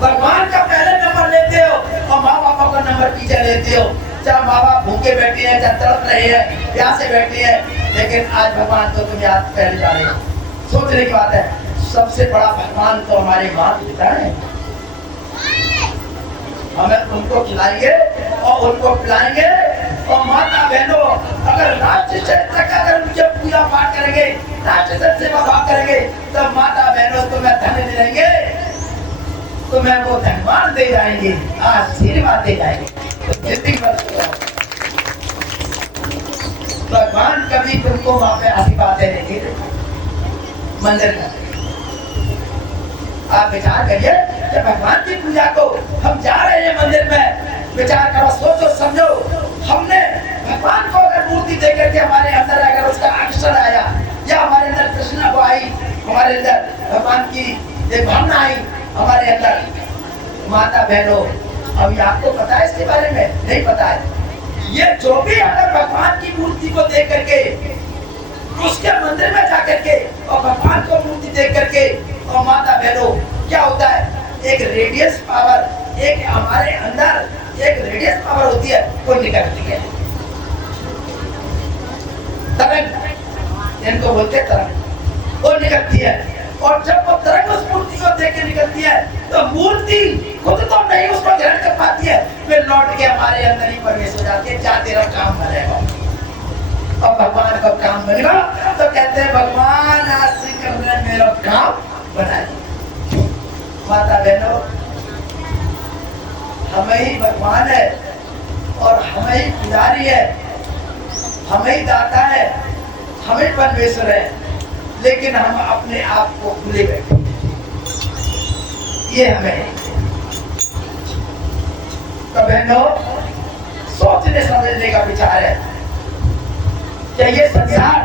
भगवान का पहले नंबर लेते हो और माँ बापा का नंबर पीछे लेते हो। चाहे माँ बाप भूखे बैठे हैं, चाहे तड़प रहे हैं, प्यासे बैठे हैं, लेकिन आज भगवान तो तुम याद पहले जा रहे हो। सोचने की बात है, सबसे बड़ा भगवान तो हमारे माँ पिता है। हमें उनको खिलाएंगे और उनको पिलाएंगे। और माता बहनों, अगर राष्ट्र चरित्र का अगर मुझे पूजा पाठ करेंगे, राष्ट्र से सेवा भाव करेंगे, तो माता बहनों तुम्हें धन मिलेंगे, तुम्हें वो धनवान दे जाएंगे, आशीर्वाद दे जाएंगे। तो जितनी भगवान कभी तुमको वहां पे आशीर्वाद देंगे मंदिर में। आप विचार करिए कि भगवान की पूजा को हम जा रहे हैं मंदिर में, विचार करो, सोचो, समझो। हमने भगवान को अगर मूर्ति देकर के हमारे अंदर अगर उसका अक्षर आया या हमारे अंदर कृष्ण को आई, हमारे अंदर भगवान की एक भावना आई हमारे अंदर, माता बहनों अभी आपको पता है इसके बारे में? नहीं पता है। ये जो भी अगर भगवान की मूर्ति को देख करके उसके मंदिर में जाकर के और भगवान को मूर्ति देख करके, और माता बहनों क्या होता है, एक रेडियस पावर, एक हमारे अंदर एक रेडियस पावर होती है, वो निकलती है तरंग, इनको बोलते तरंग, वो निकलती है। और जब वो तरंग उस मूर्ति को देख के निकलती है तो मूर्ति खुद तो नहीं उसको ग्रहण कर पाती है, फिर लौट के हमारे अंदर ही प्रवेश हो जाती है। जा तेरा काम बनेगा और भगवान का काम बनेगा तो कहते हैं भगवान आज से कर रहे मेरा काम बना। माता बहनों, हमें ही भगवान है और हमें ही पुजारी है, हमें ही दाता है, हमें परमेश्वर है, लेकिन हम अपने आप को भूले बैठे। ये हमें तो बहनों सोचने समझने का विचार है कि ये संसार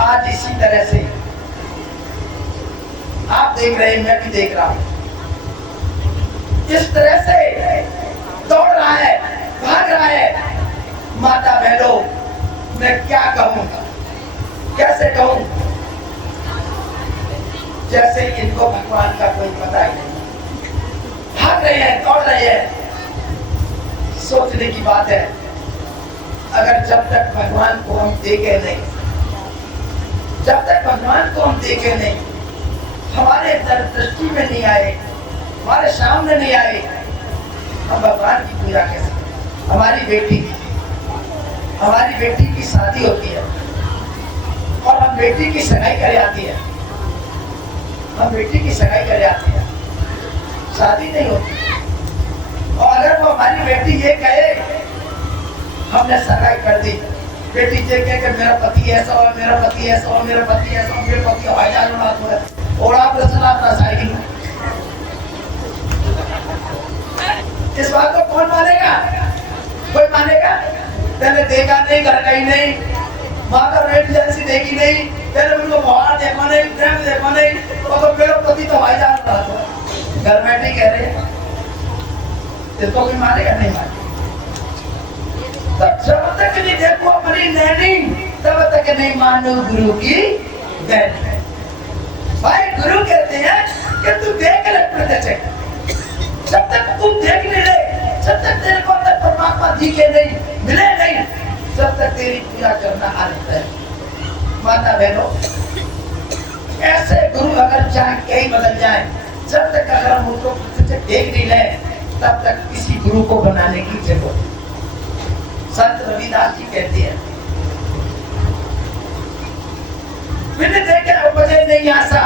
आज इसी तरह से आप देख रहे हैं, मैं भी देख रहा हूं, इस तरह से दौड़ रहा है, भाग रहा है। माता बहनों, मैं क्या कहूं, कैसे कहूं, जैसे इनको भगवान का कोई पता ही नहीं। भाग रहे हैं, दौड़ रहे हैं। सोचने की बात है, अगर जब तक भगवान को हम देखे नहीं, जब तक भगवान को हम देखे नहीं, हमारे दृष्टि में नहीं आए, हमारे सामने नहीं आए, हम भगवान की पूजा कैसे? हमारी बेटी की शादी होती है और हम बेटी की सगाई कर आती है, हम बेटी की सगाई कर आती है, शादी नहीं होती। और अगर वो हमारी बेटी ये कहे हमने सगाई कर दी, बेटी ये कहे कि मेरा पति ऐसा हो, मेरा पति ऐसा हो, मेरा पति ऐसा हो, मेरा पति हवाई जहाज उड़ाता है और आप रसना साइकिल, इस बात को कौन मानेगा? कोई मानेगा? पहले देखा नहीं, घर गई नहीं, माँ का रेट एजेंसी देखी नहीं, पहले उनको बाहर देखा नहीं, प्रेम देखा नहीं, और तो मेरा पति तो भाई जान रहा था, घर बैठे ही कह रहे हैं, इसको कोई मानेगा? नहीं मानेगा। तब जब तक नहीं देखो अपनी नैनी, तब तक नहीं मानो गुरु की बैठ। भाई गुरु कहते हैं कि तू देख ले प्रत्यक्ष, जब तक तू देख नहीं ले, जब तक तेरे को अंदर परमात्मा दिखे नहीं, मिले नहीं, जब तक तेरी पूजा करना आनंद है। माता बहनों, ऐसे गुरु अगर चाहे कहीं बदल जाए, जब तक अगर हम उनको देख नहीं ले, तब तक किसी गुरु को बनाने की जरूरत है। संत रविदास जी कहते हैं, बिन देखे उपजे नहीं आशा,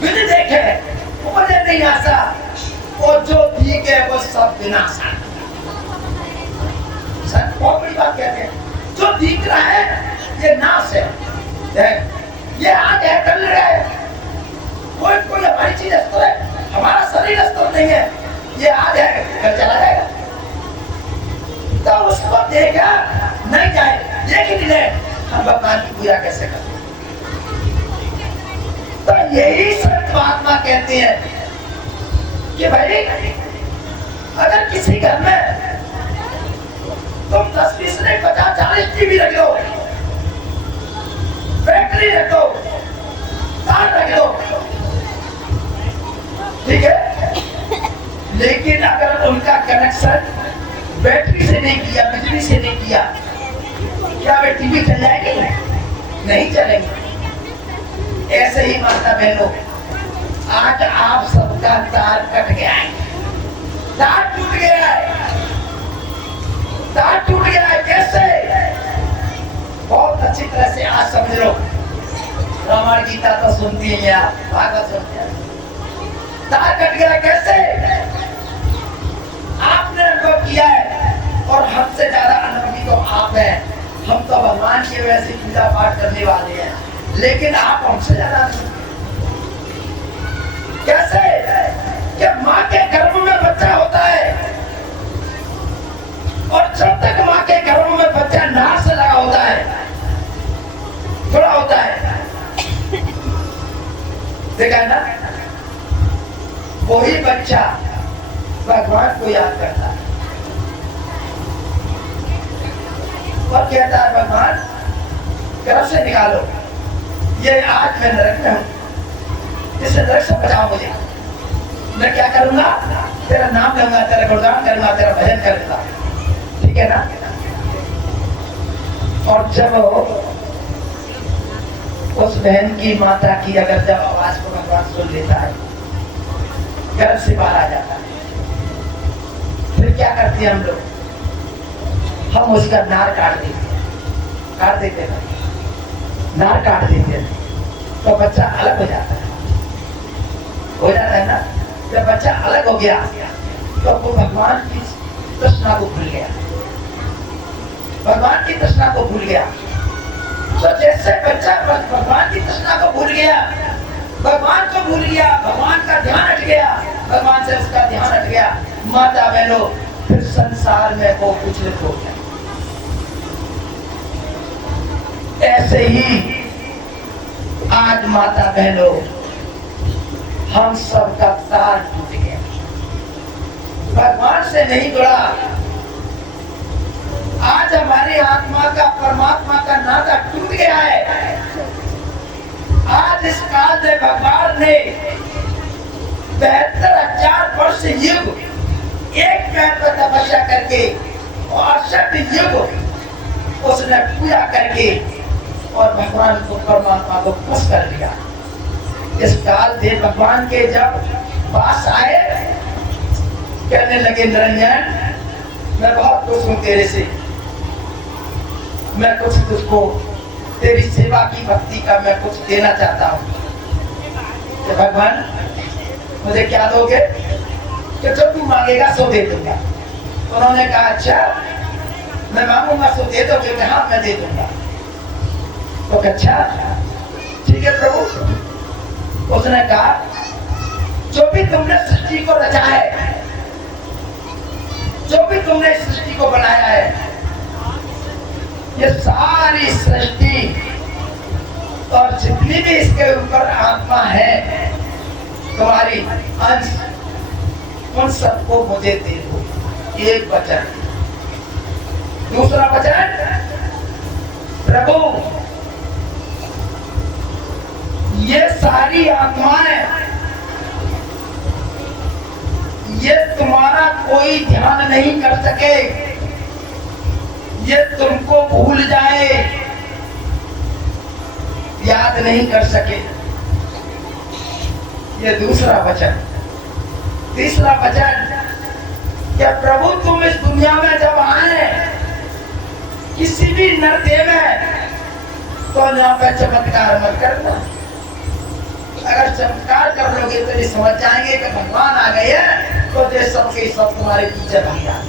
बिन देखे उपजे नहीं आशा, और जो दिखे वो सब विनाशा। संत बहुत बड़ी बात कहते हैं, जो दिख रहा है ये नाश है, ये आग है, कल है, कोई हमारी चीज अस्तर है, हमारा शरीर अस्तर नहीं है, ये आज है कल चला जाएगा। तो उसको देखा नहीं जाए, लेकिन हम भगवान की पूजा कैसे करते? तो यही संत महात्मा कहते हैं कि भाई अगर किसी घर में तुम 10, 20, 50, 40 टीवी रख लो, बैटरी रख दो, तार रख दो, ठीक है, लेकिन अगर उनका कनेक्शन बैटरी से नहीं किया, बिजली से नहीं किया, क्या वे टीवी चल जाएगी? नहीं चलेगी। ऐसे ही माता बहनों, आज आप सबका तार कट गया है, तार टूट गया है, तार टूट गया है। कैसे? बहुत अच्छी तरह से आज समझ लो। रामायण गीता तो सुनती है आप, भागवत सुनते हैं। तार कट गया कैसे? आपने अनुभव किया है और हमसे ज्यादा अनुभवी तो आप हैं। हम तो भगवान की वजह से पूजा पाठ करने वाले हैं, लेकिन आप हमसे ज्यादा कैसे? कि माँ के गर्भ में बच्चा होता है और जब तक माँ के गर्भ में बच्चा नाक से लगा होता है, थोड़ा होता है, देखा ना, वही बच्चा भगवान को याद करता है और कहता है भगवान गर्भ से निकालो, ये आज मैं नरक में हूं, इस नरक से बचाओ मुझे। मैं क्या करूंगा? तेरा नाम लूंगा, तेरा गुणगान करूंगा, तेरा भजन करूंगा, ठीक है ना। और जब उस बहन की माता की अगर जब आवाज को भगवान सुन लेता है, गर्भ से बाहर आ जाता है, फिर क्या करते हैं हम लोग? हम उसका नार काट देते हैं, नार काट देते हैं, तो बच्चा अलग हो जाता है ना। जब बच्चा अलग हो गया तो वो भगवान की तृष्णा को भूल गया, भगवान की तृष्णा को भूल गया। तो जैसे बच्चा भगवान की तृष्णा को भूल गया, भगवान को भूल गया, भगवान का ध्यान हट गया, भगवान से उसका ध्यान हट गया, माता बहनों फिर संसार में वो विचलित हो गया। ऐसे ही आज माता बहनों हम सबका तार टूट गया, भगवान से नहीं जुड़ा। आज हमारी आत्मा का परमात्मा का नाता टूट गया है। आज इस काल में भगवान ने 72,000 वर्ष युग एक पैर पर तपस्या करके और 60 युग उसने पूजा करके और भगवान को परमात्मा को खुश कर दिया। इस काल में भगवान के जब पास आए, कहने लगे निरंजन मैं बहुत खुश हूँ तेरे से, मैं कुछ तुझको तेरी सेवा की भक्ति का मैं कुछ देना चाहता हूँ। तो भगवान मुझे क्या दोगे? कि जो तू मांगेगा सो दे दूंगा। उन्होंने कहा अच्छा मैं मांगूंगा सो दे दोगे? हाँ मैं दे दूंगा। तो अच्छा ठीक है प्रभु। उसने कहा जो भी तुमने सृष्टि को रचा है, जो भी तुमने सृष्टि को बनाया है, ये सारी सृष्टि और जितनी भी इसके ऊपर आत्मा है तुम्हारी अंश, उन सबको मुझे दे दो। एक वचन। दूसरा वचन, प्रभु ये सारी आत्माएं, ये तुम्हारा कोई ध्यान नहीं कर सके, ये तुमको भूल जाए, याद नहीं कर सके। ये दूसरा वचन। तीसरा वचन, क्या प्रभु तुम इस दुनिया में जब आए किसी भी नरदेव में, तो यहाँ पे चमत्कार मत करना। अगर चमत्कार कर लोगे तो ये समझ जाएंगे कि भगवान आ गए हैं, तो ये सब के सब तुम्हारे पीछे भाग आए,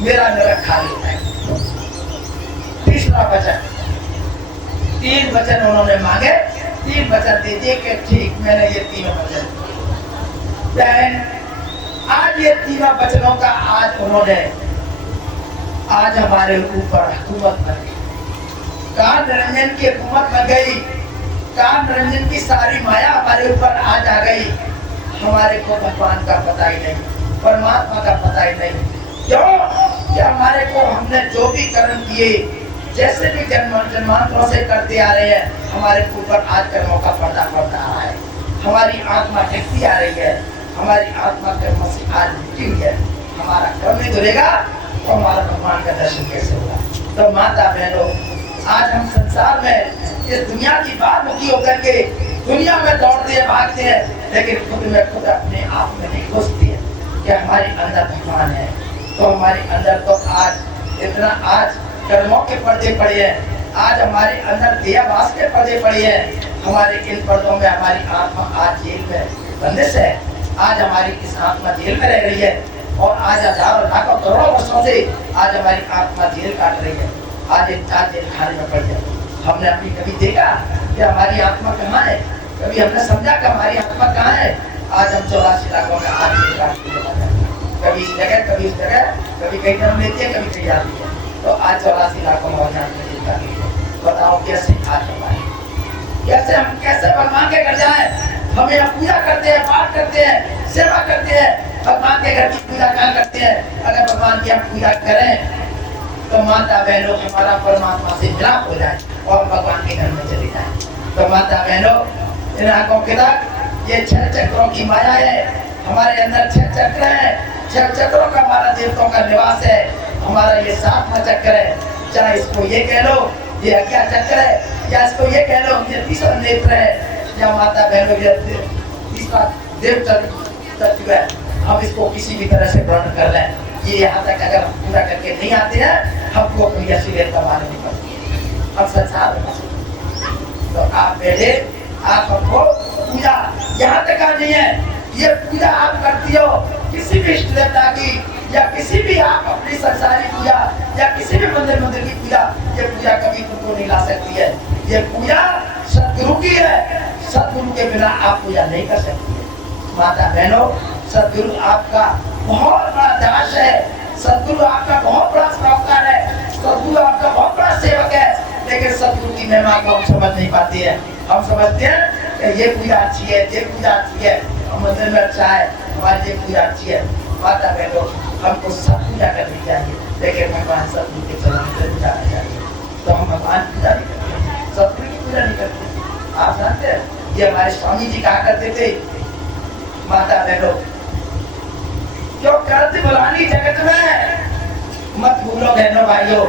मेरा नरक खाली है। तीसरा वचन, 3 वचन उन्होंने मांगे, 3 वचन दीजिए कि ठीक मैंने ये 3 वचन बहन, आज ये 3 वचनों का आज उन्होंने आज हमारे ऊपर हुकूमत बन गई, कान निरंजन की हुकूमत बन गई, कान निरंजन की सारी माया हमारे ऊपर आज आ गई। हमारे को भगवान का पता ही नहीं, परमात्मा का पता ही नहीं। क्यों कि हमारे को हमने जो भी कर्म किए, जैसे भी जन्मांतरों से करते आ रहे हैं, हमारे ऊपर आज कर्मों का पर्दा पड़ता आ रहा है। हमारी आत्मा ढकती आ रही है, हमारी आत्मा कर्मों से आज मिटी हुई है। हमारा कर्म नहीं धुलेगा तो हमारा भगवान का दर्शन कैसे होगा। तो माता बहनों, आज हम संसार में इस दुनिया की बात मुखी होकर के दुनिया में दौड़ते हैं, भागते हैं, लेकिन खुद में खुद अपने आप में नहीं घुसती है कि हमारे अंदर भगवान है। तो हमारे अंदर तो आज इतना आज कर्मों के पर्दे पड़े हैं, आज हमारे अंदर देहवास के पर्दे पड़े हैं। हमारे इन पर्दों में हमारी आत्मा आज जेल में बंदिश है। आज हमारी इस आत्मा जेल में रह रही है और आज हजारों लाखों करोड़ों वर्षों से आज हमारी आत्मा जेल काट रही है। आज एक जेल खाने में पड़ जाए। हमने अपनी कभी देखा कि हमारी आत्मा कहाँ है? कभी हमने समझा कि हमारी आत्मा कहाँ है? आज हम 84 लाखों में आज जेल काटते हैं, कभी इस जगह, कभी उस जगह, कभी कहीं जन्म लेती है, कभी कहीं जाती है। तो आज 84 लाखों में जेल काटती है। बताओ कैसे आज हमारे, कैसे हम कैसे भगवान के घर जाए? हमें हम पूजा करते हैं, पाठ करते हैं, सेवा करते हैं, भगवान के घर की पूजा कहाँ करते हैं? अगर भगवान की हम पूजा करें तो माता बहनों हमारा परमात्मा से मिलाप हो जाए और भगवान के घर में चले जाए। तो माता बहनों, इन आंखों के तक ये 6 चक्रों की माया है। हमारे अंदर 6 चक्र है, 6 चक्रों का हमारा देवताओं का निवास है। हमारा ये 7वां चक्र है, चाहे इसको ये कह लो ये अज्ञा चक्र है, या इसको ये कह लो ये 3रा नेत्र है, या माता बहनों ये 3रा देव तत्व है। हम इसको किसी भी तरह से वर्णन कर लें, ये यहाँ तक अगर हम पूरा करके नहीं आते हैं, हमको कोई असलियत का मालूम नहीं पड़ती है। हम संसार में तो आप पहले आप हमको पूजा यहाँ तक आ नहीं है, ये पूजा आप करती हो किसी भी इष्ट देवता की, या किसी भी आप अपनी संसारी पूजा, या किसी भी मंदिर की पूजा, ये पूजा कभी तुमको नहीं ला सकती है। ये पूजा सदगुरु की है, सदगुरु के बिना आप पूजा नहीं कर सकती है। माता बहनों, सदगुरु आपका बहुत बड़ा दास है, सदगुरु आपका बहुत बड़ा साहूकार है, सदगुरु आपका बहुत बड़ा सेवक है, लेकिन सदगुरु की महिमा को हम समझ नहीं पाते हैं। हम समझते हैं कि ये पूजा अच्छी है, ये पूजा अच्छी है, मंदिर में अच्छा है, हमारी ये पूजा अच्छी है। माता बहनों, हमको सब पूजा करनी चाहिए, लेकिन भगवान सदगुरु के चरण से पूजा करनी चाहिए। तो हम भगवान की पूजा नहीं करते, सदगुरु की पूजा नहीं करते। आप जानते हैं ये हमारे स्वामी जी कहा करते थे, माता बहनों, जो करत बुलानी जगत में मत भूलो बहनों भाइयों,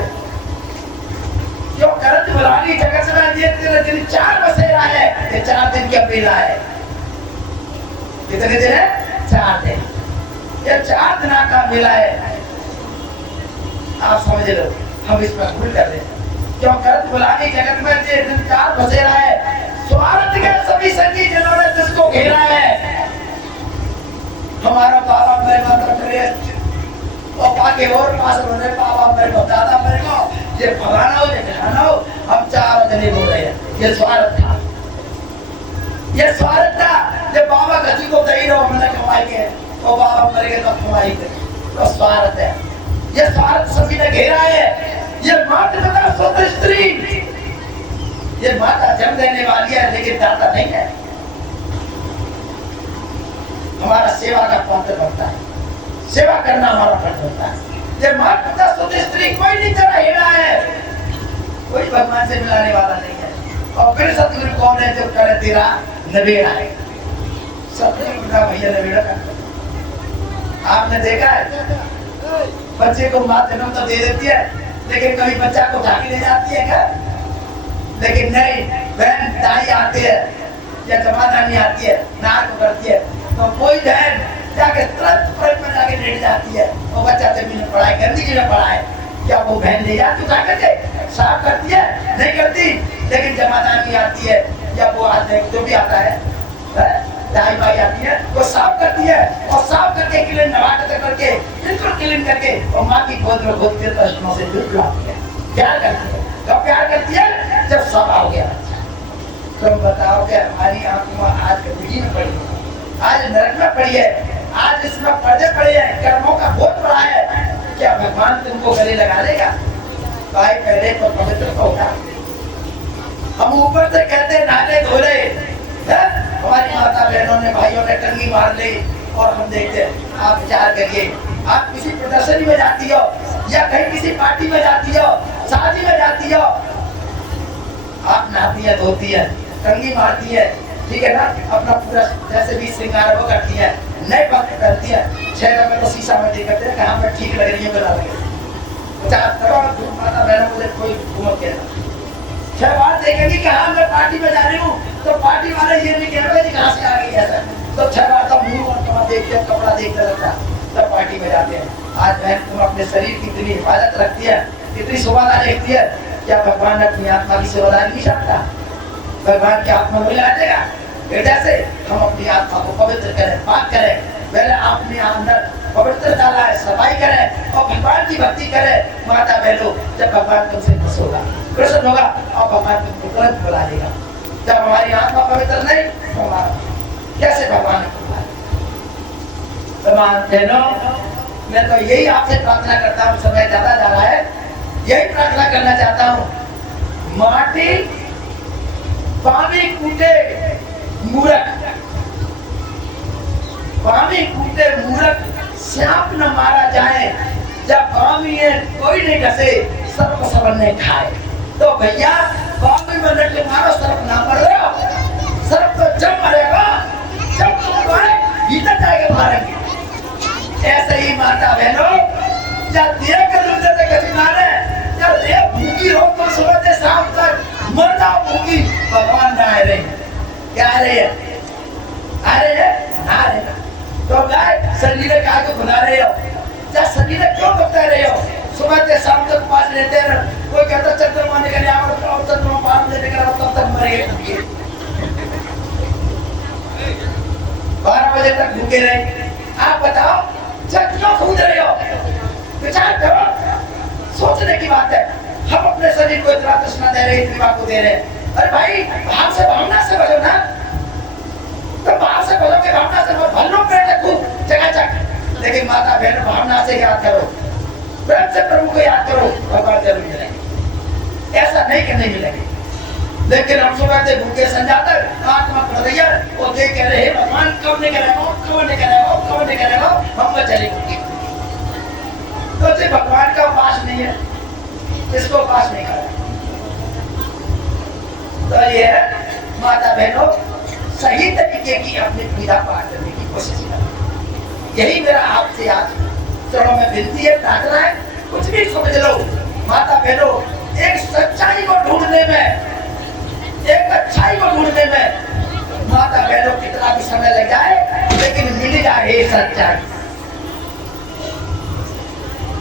जो करत बुलानी जगत में, ये दिन 4 बसेरा है, ये 4 दिन की मेला है। कितने दिन है? 4 दिन। ये 4 दिन का मेला है। आप समझ लो, हम इस पर भूल कर रहे हैं। क्यों करत बुलानी जगत में, ये दिन 4 बसेरा है। स्वार्थ के सभी संगी जिन्होंने जिसको घेरा है, हमारा बाबा मेरे को पापा के और पास होने, पापा मेरे को, दादा मेरे को, ये फलाना हो, ये ढलाना हो, हम 4 जने बोल रहे हैं। ये स्वार्थ था, ये स्वार्थ था। जब बाबा गति को दही रहो मैंने कमाई के, तो बाबा मर गए तो कमाई के, तो स्वार्थ है। ये स्वार्थ सभी ने घेरा है। ये माता पिता स्वतः स्त्री, ये माता जन्म देने वाली है, लेकिन दाता नहीं है। हमारा सेवा का पात्र बनता है, सेवा करना हमारा फर्ज होता है। ये माता पिता स्वतः स्त्री, कोई नहीं चला हेरा है, कोई भगवान से मिलाने वाला नहीं है। और फिर सतगुरु कौन है? जो करे तेरा नवेड़ा है। सतगुरु का भैया नवेड़ा करता है। आपने देखा है बच्चे को माँ जन्म तो दे देती है, लेकिन कभी बच्चा को उठा के ले जाती है क्या? लेकिन नहीं, बहन दाई आती है या जमादानी आती है, नाक करती है, तो कोई बहन जाके तुरंत फ्रंट में जाके लेट जाती है। वो बच्चा जमीन में पड़ा है, गंदगी में पड़ा है, क्या वो बहन ले जाती उठा करके साफ करती है? नहीं करती। लेकिन जमादानी आती है या वो आते हैं, जो भी आता है, दाई भाई आती है, वो साफ करती है, और साफ करके क्लीन नवाट करके बिल्कुल क्लीन करके और माँ की गोद में घुस के तस्मों से दूध लाती है, प्यार करती है। कब प्यार करती है? जब सवा हो गया बच्चा, तुम बताओ कि हमारी आंखों में आज गंदगी में पड़ी है, आज नरक में पड़ी है, आज इसमें पर्दे पड़े हैं, कर्मों का बहुत बड़ा है, क्या भगवान तुमको गले लगा लेगा? भाई पहले तो पवित्र होगा। हम ऊपर से कहते नाले धोले, हमारी माता बहनों ने भाइयों ने टंगी मार ली और हम देखते हैं। आप विचार करिए, आप किसी प्रदर्शनी में जाती हो या कहीं किसी पार्टी में जाती हो, शादी में जाती हो, आप नहाती है, धोती है, टंगी मारती है, ठीक है ना, अपना पूरा जैसे भी श्रृंगार वो करती है, नए बात करती है, 6 में तो शीशा में देखते हैं कहाँ पे ठीक लग रही है, बना लगे 50 करोड़ माता बहनों मुझे कोई घूमत कहना 6 बार देखेंगे कि हाँ मैं पार्टी में जा रही हूँ, तो पार्टी वाले ये नहीं कह रहे कहाँ से आ गई है, तो 6 बार का मुंह और कपड़ा देखते हैं, कपड़ा देखते रहता तब पार्टी में जाते हैं। आज बहन तुम अपने शरीर की इतनी हिफाजत रखती है, इतनी सेवादार देखती है, क्या भगवान अपनी आत्मा की सेवादारी नहीं चाहता? भगवान की आत्मा में लगा देगा। हृदय से हम अपनी आत्मा को पवित्र करें, पाक करें, पहले अपने अंदर पवित्रता लाए, सफाई करें और भगवान की भक्ति करें। माता बहनों, जब भगवान तुमसे खुश होगा, प्रसन्न होगा और भगवान तुमको तुरंत बुला लेगा। जब हमारी आत्मा पवित्र नहीं तो हमारा कैसे भगवान को बुलाए? बहनों, मैं तो यही आपसे प्रार्थना करता हूँ, समय ज्यादा जा रहा है, यही प्रार्थना करना चाहता हूँ, माटी पानी कूटे मूर्ख, पानी कूटे मूर्ख, सांप न मारा जाए, जब पानी में कोई नहीं डसे, सर्प सबन नहीं खाए। तो भैया पानी में लट मारो, सर्प ना मर रहे हो, सर्प तो जब मरेगा जब तुम भीतर जाएगा मारेंगे। ऐसे ही माता बहनों, जब देख कर मारे, जब देख भूखी हो तो सुबह से शाम तक मर जाओ भूखी, भगवान ना आ रहे, क्या आ रहे हैं? आ रहे हैं, आ रहे हैं। तो गाय शरीर का को भुला रहे हो, क्या शरीर क्यों बता रहे हो? सुबह से शाम तक पास लेते हैं, कोई कहता चंद्रमा निकल आओ, चंद्रमा पार लेने का तब तक मर गए, 12 बजे तक भूखे रहे। आप बताओ जब क्यों कूद रहे हो? विचार करो, सोचने की बात है। हम अपने शरीर को इतना तृष्णा दे रहे, इतनी बात को दे रहे, अरे भाई बाहर से भावना से बचो ना, तो बाहर से बचोगे भावना से भल्लो पेट खूब चकाचक, लेकिन माता बहन भावना से याद करो, प्रेम से प्रभु को याद करो, भगवान जरूर मिलेंगे। ऐसा नहीं कि नहीं मिलेंगे, लेकिन हम सुबह से भूखे संजाता आत्मा पड़ रही है, वो देख कह रहे भगवान कब नहीं करेगा, कब नहीं करेगा, कब नहीं करेगा, हम में चलेंगे। तो सिर्फ भगवान का पास नहीं है, इसको पास नहीं करेगा। तो ये माता बहनों, सही तरीके की अपनी पूजा पाठ करने की कोशिश करें। यही मेरा आपसे आज चरणों में विनती है, प्रार्थना है। कुछ भी समझ लो माता बहनों, एक सच्चाई को ढूंढने में, एक अच्छाई को ढूंढने में माता बहनों कितना भी समय लग जाए, लेकिन मिल जाए सच्चाई,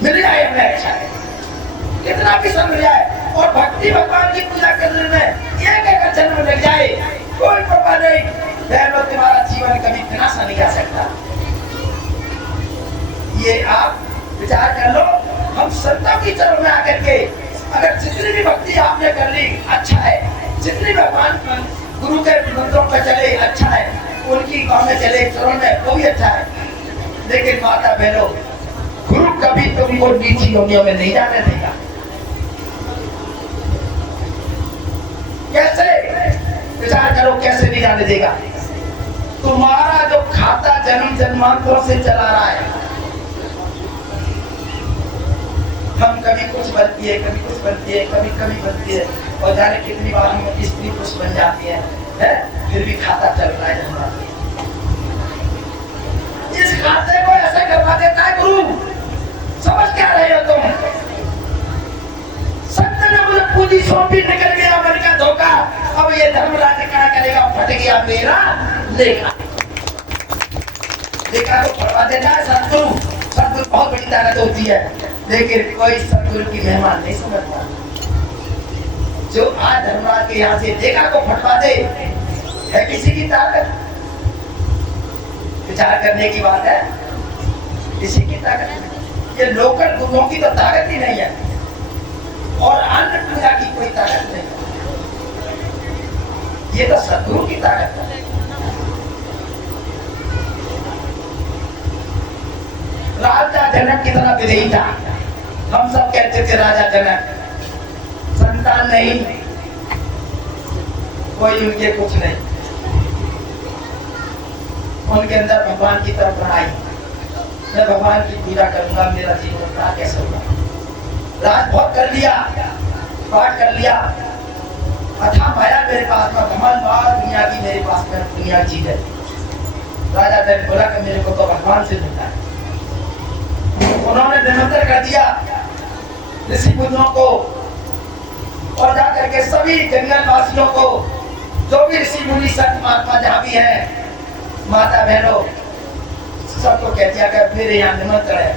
मिल जाए हमें अच्छा है, कितना भी समय जाए। और भक्ति भगवान की पूजा करने में एक जन्म लग जाए, कोई परवाह नहीं, बहनों तुम्हारा जीवन कभी विनाश नहीं जा सकता। ये आप विचार कर लो। हम संतों की चरण में आकर के अगर जितनी भी भक्ति आपने कर ली अच्छा है, जितनी भगवान गुरु के मंत्रों पर चले अच्छा है, उनकी गाँव में चले चरण में वो भी अच्छा है, लेकिन माता बहनों गुरु कभी तुमको नीची योनियों में नहीं जाने देगा। कैसे? विचार करो, कैसे नहीं जाने देगा? तुम्हारा जो खाता जन्म जन्मांतरों से चला रहा है, हम कभी कुछ बनती है, कभी कुछ बनती है, कभी कभी बनती है, और जाने कितनी बार हम स्त्री पुरुष बन जाती है, फिर भी खाता चल रहा है हमारा। इस खाते को ऐसे करवा देता है गुरु, समझ क्या रहे हो तुम? सत्य ने मुझे पूरी सौंपी, निकल गया मन का धोखा, अब ये धर्मराज क्या करेगा? फट गया मेरा लेखा। लेखा को फटवा देता है सतगुरु। सतगुरु बहुत बड़ी ताकत होती है, लेकिन कोई सतगुरु की मेहमान नहीं समझता। जो आज धर्मराज के यहाँ से लेखा को फटवा दे, है किसी की ताकत? विचार करने की बात है, किसी की ताकत। ये लोकल गुरुओं की तो ताकत ही नहीं है, और अन्य पूजा की कोई ताकत नहीं। ये तो सदगुरु की ताकत है। राजा जनक की तरह विधेयी था। हम सब कहते थे राजा जनक, संतान नहीं, कोई उनके कुछ नहीं, उनके अंदर भगवान की तरफ बढ़ाई, मैं भगवान की पूजा करूंगा, मेरा जीवन का कैसे होगा। राज बहुत कर लिया, पाठ कर लिया, अच्छा माया मेरे पास में, घमंड और दुनिया की मेरे पास में दुनिया चीज है। राजा ने बोला कि मेरे को तो भगवान से मिलता है। उन्होंने निमंत्रण कर दिया ऋषि मुनियों को और जाकर के सभी जंगल वासियों को, जो भी ऋषि मुनि संत महात्मा जहाँ भी है, माता बहनों, सबको कह दिया कि मेरे यहाँ निमंत्रण है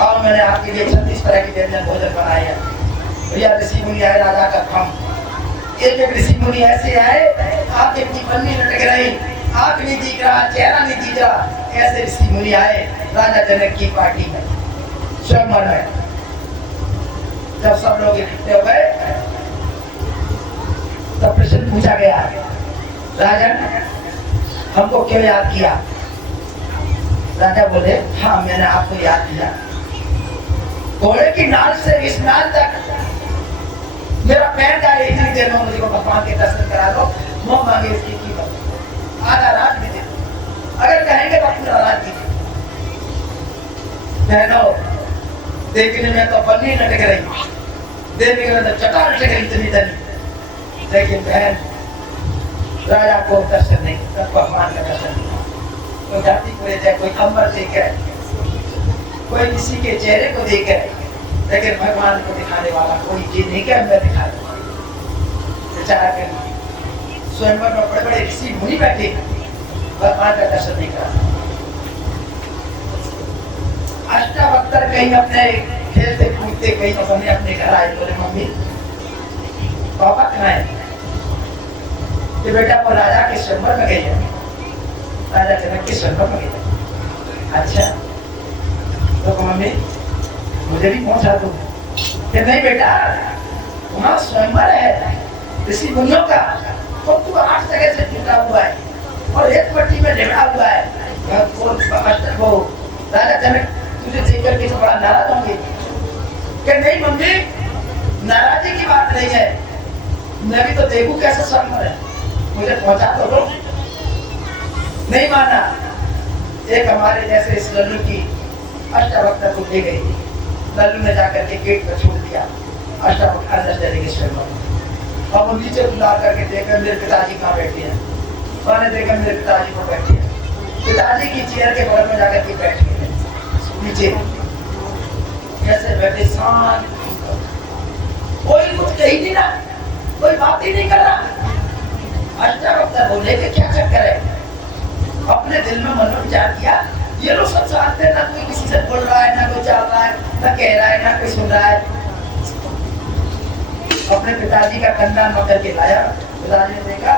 और मैंने आपके लिए 36 तरह की व्यंजन भोजन बनाए हैं। भैया ऋषि मुनि आए, राजा का खम। एक ऋषि मुनि ऐसे आए, आपके की पन्नी लटक रही, आंख नहीं दिख रहा, चेहरा नहीं दिख रहा, ऐसे ऋषि मुनि आए राजा जनक की पार्टी में, स्वयंवर में। जब सब लोग इकट्ठे हो गए तब प्रश्न पूछा गया, राजन हमको क्यों याद किया? राजा बोले, हाँ मैंने आपको याद किया। घोड़े की नाल से इस नाल तक मेरा पैर जाए, इतनी देर में मुझे भगवान के दर्शन करा दो, मुंह मांगे इसकी कीमत आधा रात में दे, अगर कहेंगे तो पूरा रात दीजिए। बहनों, देखने में तो पन्नी लटक रही, देखने में तो चटा लटक रही इतनी धनी, लेकिन बहन राजा को दर्शन नहीं, तब भगवान का दर्शन नहीं। कोई जाति को लेकर, कोई अम्बर देकर, कोई किसी के चेहरे को देकर, लेकिन भगवान को दिखाने वाला कोई चीज नहीं क्या मैं दिखा दूंगा। बेचारा कर स्वयंवर में बड़े बड़े ऋषि मुनि बैठे, भगवान का दर्शन नहीं करा। अष्टावक्र कहीं अपने खेलते कूदते कहीं अपने अपने घर आए, बोले मम्मी पापा कहाँ है? कि बेटा वो राजा के स्वयंवर में गई है, राजा जनक के स्वयंवर में गई है। अच्छा तो मम्मी मुझे भी पहुंचा दो। कि नहीं बेटा, वहां स्वयंवर है ऋषि मुनियों का, तो तू 8 जगह से जुटा हुआ है और एक पट्टी में झगड़ा हुआ है। वो राजा जनक तुझे देख करके तो बड़ा नाराज होंगे। कि नहीं मम्मी, नाराजी की बात नहीं है, मैं भी तो देखूं कैसे स्वयंवर है, मुझे पहुंचा तो दो। नहीं माना। एक हमारे जैसे इस लल्लू की अष्टावक्र को ले गई, लल्लू ने जाकर के गेट पर छोड़ दिया, अष्टावक्र अंदर चले गए स्वयंवर। अब वो नीचे बुला करके देखा मेरे पिताजी कहाँ बैठे हैं, मैंने देखा मेरे पिताजी को बैठे हैं, पिताजी की चेयर के बगल में जाकर के बैठ गए नीचे, कैसे बैठे शांत, कोई कुछ कही नहीं रहा, कोई बात ही नहीं कर रहा। अष्टावक्र बोले कि क्या चक्कर है? अपने दिल में मन विचार किया, ये लोग सब जानते हैं, ना कोई किसी से बोल रहा है, ना कोई चल रहा है, ना कह रहा है, ना कोई सुन रहा है। अपने पिताजी का कंधा मकर के लाया, पिताजी ने देखा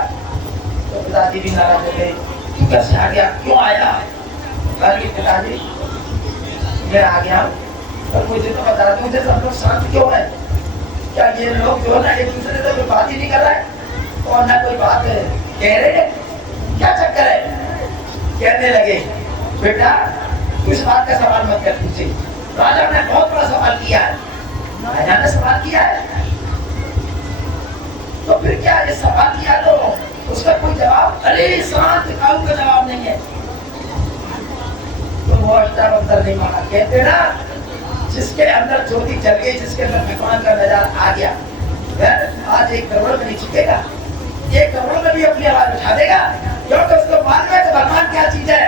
तो पिताजी भी नाराज हो गए, तू कैसे आ गया, क्यों आया? पिताजी मैं आ गया और मुझे तो बता दो, मुझे सब लोग शांत क्यों है? क्या ये लोग जो है ना एक दूसरे से कोई बात ही नहीं कर रहा है और ना कोई बात कह रहे हैं, क्या चक्कर है? कहने लगे, बेटा तू इस बात का सवाल मत कर, पूछे राजा ने बहुत बड़ा सवाल किया है, राजा ने सवाल किया है तो फिर क्या, ये सवाल किया तो उसका कोई जवाब? अरे शांत, काऊ का जवाब नहीं है। तो वो अष्टावक्र नहीं माना। कहते ना, जिसके अंदर ज्योति जल गई, जिसके अंदर भगवान का नजारा आ गया, आज 1 करोड़ में नहीं चुकेगा, 1 करोड़ में भी अपनी आवाज उठा देगा, क्योंकि उसको मालूम है कि भगवान क्या चीज है,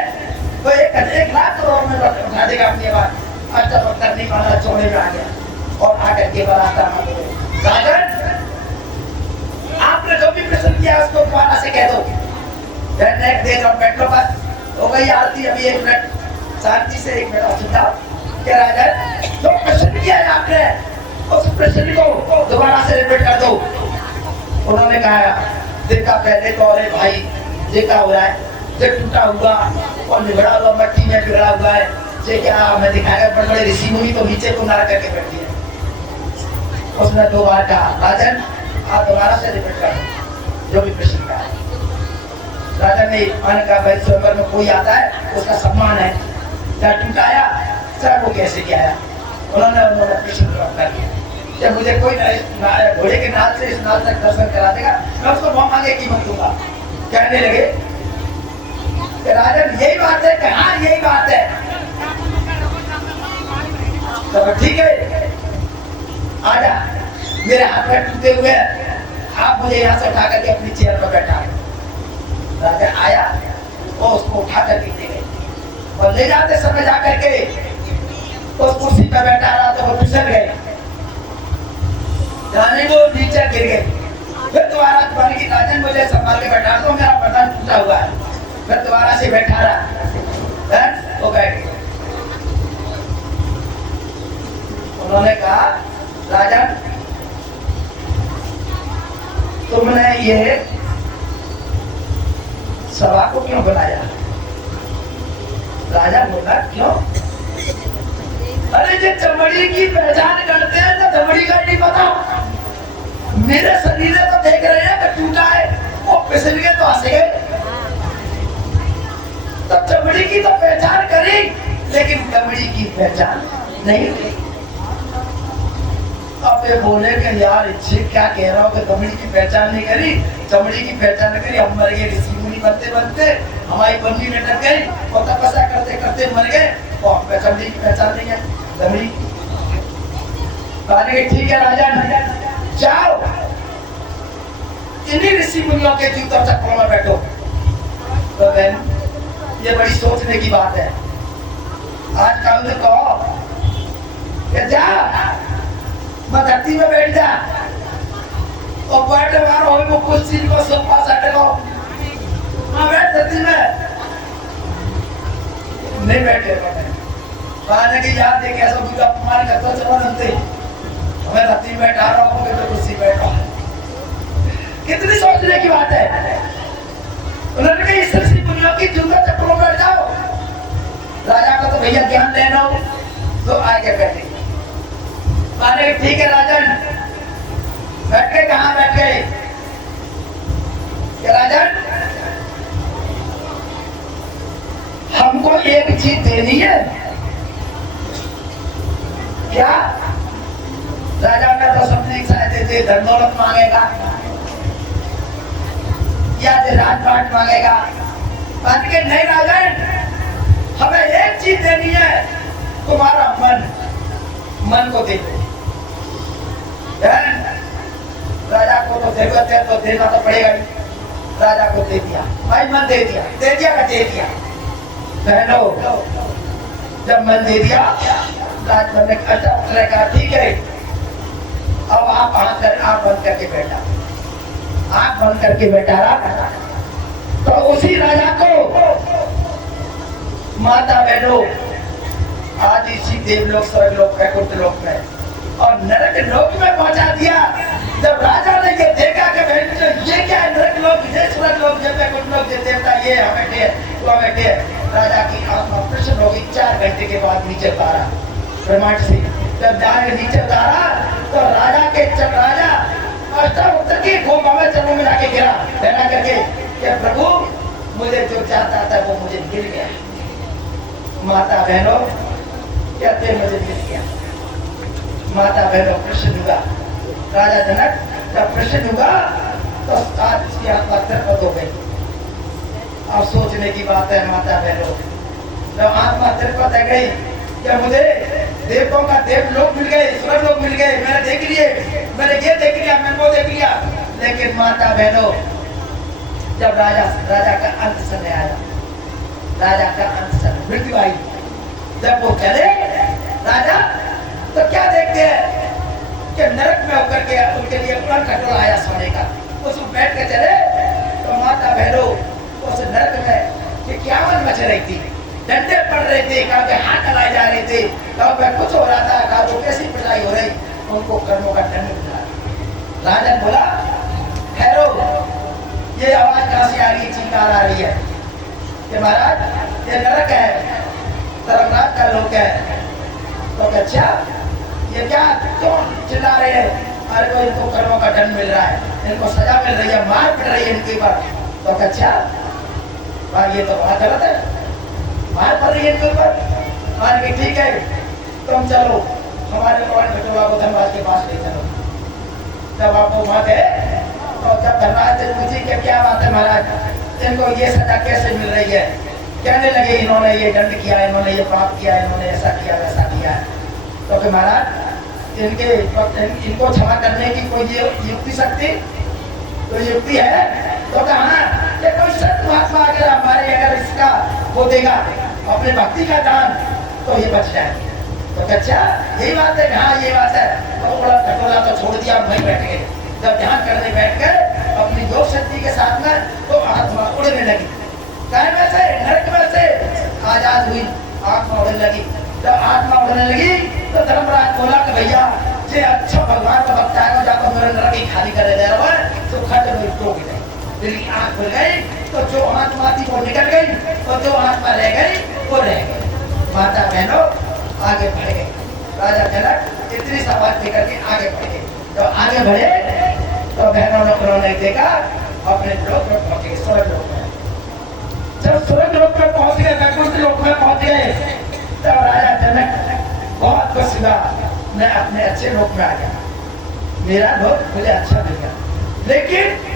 तो 1 लाख करोड़ में उठा देगा अपनी आवाज। अष्टावक्र नहीं माना, चौड़े में आ गया और आकर के बराता राजन, आपने जो भी प्रश्न किया उसको दोबारा से कह दो, दे दो, बैठ लो, बस हो गई आरती। अभी 1 मिनट शांति से 1 मिनट सुनता। क्या राजन, जो प्रश्न किया है आपने उस प्रश्न को दोबारा से रिपीट कर दो। उन्होंने कहा, देखा पहले तो, अरे भाई देखा हो रहा है, जब टूटा हुआ और निगड़ा हुआ मट्टी में बिगड़ा हुआ है, ये क्या मैं दिखाया? बड़े बड़े ऋषि मुनि तो नीचे को नारा करके बैठी है। उसने 2 बार कहा, राजन आप दोबारा से रिपीट कर दो। जो भी प्रश्न का है। राजा ने मान का भाई स्वयंवर में कोई आता है उसका सम्मान है, चाहे टूटाया चाहे वो कैसे क्या है। उन्होंने प्रश्न कर दिया, जब मुझे कोई घोड़े के नाल से इस नाल तक दर्शन करा देगा मैं उसको बहुत आगे कीमत दूंगा। कहने लगे राजन यही बात है, कहा यही बात है, तो ठीक है आजा, मेरे हाथ में टूटे हुए आप मुझे यहाँ से उठा करके अपनी चेयर पर बैठा। राजा आया और उसको उठा करके ले गए और ले जाते समय जाकर के उस कुर्सी पर बैठा रहा तो वो फिसल गए, जाने को नीचे गिर गए। फिर दोबारा तुम्हारे की राजन मुझे संभाल के बैठा दो, मेरा बर्तन टूटा हुआ है। फिर दोबारा से बैठा रहा, वो बैठ गए। उन्होंने कहा राजन तुमने ये सभा को क्यों बुलाया? राजा बोला क्यों? अरे जो चमड़ी की पहचान करते हैं तो चमड़ी का नहीं पता, मेरे शरीर तो देख रहे हैं कि टूटा है, वो फिसल गए तो हंस गए, तो चमड़ी की तो पहचान करी लेकिन चमड़ी की पहचान नहीं हुई। अब ये बोले कि यार इच्छे क्या कह रहा हो कि चमड़ी की पहचान नहीं करी, चमड़ी की पहचान करी, हम मर गए, ऋषि मुनि बनते बनते हमारी बन्नी लटक गई और तपस्या करते करते मर गए और चमड़ी की पहचान नहीं है। चमड़ी ठीक है राजन जाओ इन्हीं ऋषि मुनियों के जूतों चक्रों में बैठो। तो बहन ये बड़ी सोचने की बात है। आज कल तो कहो कि जा मैं धरती में बैठ जा और बैठ मारो हो कुछ चीज को सोफा सेट को मैं बैठ धरती में नहीं बैठे। कहने की याद है कैसा बुरा अपमान करता चलो नंते मैं धरती में बैठा रहा हूँ तो कुर्सी बैठा। कितनी सोचने की बात है। उन्होंने कहा इस ऋषि मुनियों की जूता चक्रों बैठ जाओ। राजा को तो भैया ज्ञान लेना हो तो आगे बैठे। माने ठीक है राजन बैठ के कहाँ बैठ गए? राजन हमको एक चीज देनी है क्या? राजा ने तो सबने देते धन दौलत मांगेगा या राजपाट मांगेगा। बात के नहीं राजन हमें एक चीज देनी है, तुम्हारा मन को दे दो। राजा को तो जरूरत है तो देना तो पड़ेगा ही। राजा को दे दिया भाई, मन दे दिया का दे दिया। बहनों जब मन दे दिया राजभर ने कहा ठीक है अब आप आंख बंद करके बैठा। आंख बंद करके बैठा रहा तो उसी राजा को माता बहनों आज इसी देवलोक स्वर्गलोक वैकुंठ लोक में और नरक लोक में पहुंचा दिया। जब राजा ने ये देखा कि ये क्या है नरक लोक, ये स्वर्ग लोक, ये वैकुंठ लोक, ये देवता, ये हमें दे वो हमें दे। राजा की आत्मा प्रसन्न होगी। 4 घंटे के बाद नीचे उतारा ब्रह्मांड से। जब जाके नीचे उतारा तो राजा अष्टावक्र की गोमा में चरणों में जाके गिरा कहना करके कि प्रभु मुझे जो चाहता था वो मुझे मिल गया। माता बहनों कहते मुझे मिल गया। माता बहनों प्रसन्न हुआ। राजा जनक जब प्रसन्न हुआ तो साथ उसकी आत्मा तृप्त हो गई। अब सोचने की बात है माता बहनों, जब आत्मा तृप्त हो गई क्या मुझे देवों का देव लोग मिल गए, स्वर्ग लोग मिल गए, मैंने देख लिए, मैंने ये देख लिया, मैंने वो देख लिया। लेकिन माता बहनों जब राजा का अंत समय आया, राजा का अंत समय मृत्यु आई, जब वो चले राजा तो क्या देखते हैं कि नरक में होकर के उनके लिए कटोरा आया सोने का, उसमें बैठ के चले तो माता बहनों उस नरक में क्या मन मच रही थी, डंडे पड़ रहे थे, कहा के हाथ चलाए जा रहे थे, कहा कुछ हो रहा था, कहा तो कैसी पिटाई हो रही, उनको कर्मों का दंड मिला। राजन बोला ठहरो, ये आवाज कहां से आ रही है, चीकार आ रही है कि महाराज ये नरक है, धर्मराज का लोक है। तो अच्छा ये क्या क्यों चिल्ला रहे हैं? अरे भाई इनको कर्मों का दंड मिल रहा है। इनको सजा मिल रही है, मार पड़ रही है इनके ऊपर। तो अच्छा ये तो बहुत गलत है, मार पड़ रही है इनके ऊपर। मान के ठीक है तुम चलो हमारे पवन खटोला को धर्मराज के पास ले चलो। जब आप वहां गए तो जब धर्मराज से पूछी कि क्या बात है महाराज, इनको ये सजा कैसे मिल रही है? कहने लगे इन्होंने ये दंड किया, इन्होंने ये पाप किया, इन्होंने ऐसा किया वैसा किया है। तो कि महाराज इनको क्षमा करने की कोई युक्ति शक्ति तो युक्ति है? तो कहा कि कोई संत महात्मा अगर हमारे अगर इसका वो देगा अपने भक्ति का दान तो ये बच जाए। तो अच्छा यही बात है, हाँ ये बात है। तो बड़ा खटोला तो छोड़ दिया, वहीं बैठ गए। जब ध्यान करने बैठ गए अपनी योग शक्ति के साथ में तो आत्मा उड़ने लगी, कहीं में से नरक में से आजाद हुई, आत्मा उड़ने लगी। जब आत्मा उड़ने लगी तो धर्मराज बोला कि भैया जे अच्छा भगवान का भक्त है जाकर मेरे नरक ही खाली कर दे रहा है। तो खट में टोक गई, दिल की आंख खुल गई तो जो आत्मा थी वो निकल गई और जो आत्मा रह गई वो रह गई। माता बहनों आगे बढ़ गए, राजा जनक इतनी सा बात लेकर के आगे बढ़ गए। तो आगे बढ़े तो बहनों ने उन्होंने देखा अपने लोक में पहुंच गए, स्वर्ग लोक में। जब स्वर्ग लोक में पहुंच गए, वैकुंठ लोक में पहुंच गए, तब राजा जनक बहुत खुश हुआ, मैं अपने अच्छे लोक में आ गया, मेरा लोक मुझे अच्छा मिल गया। लेकिन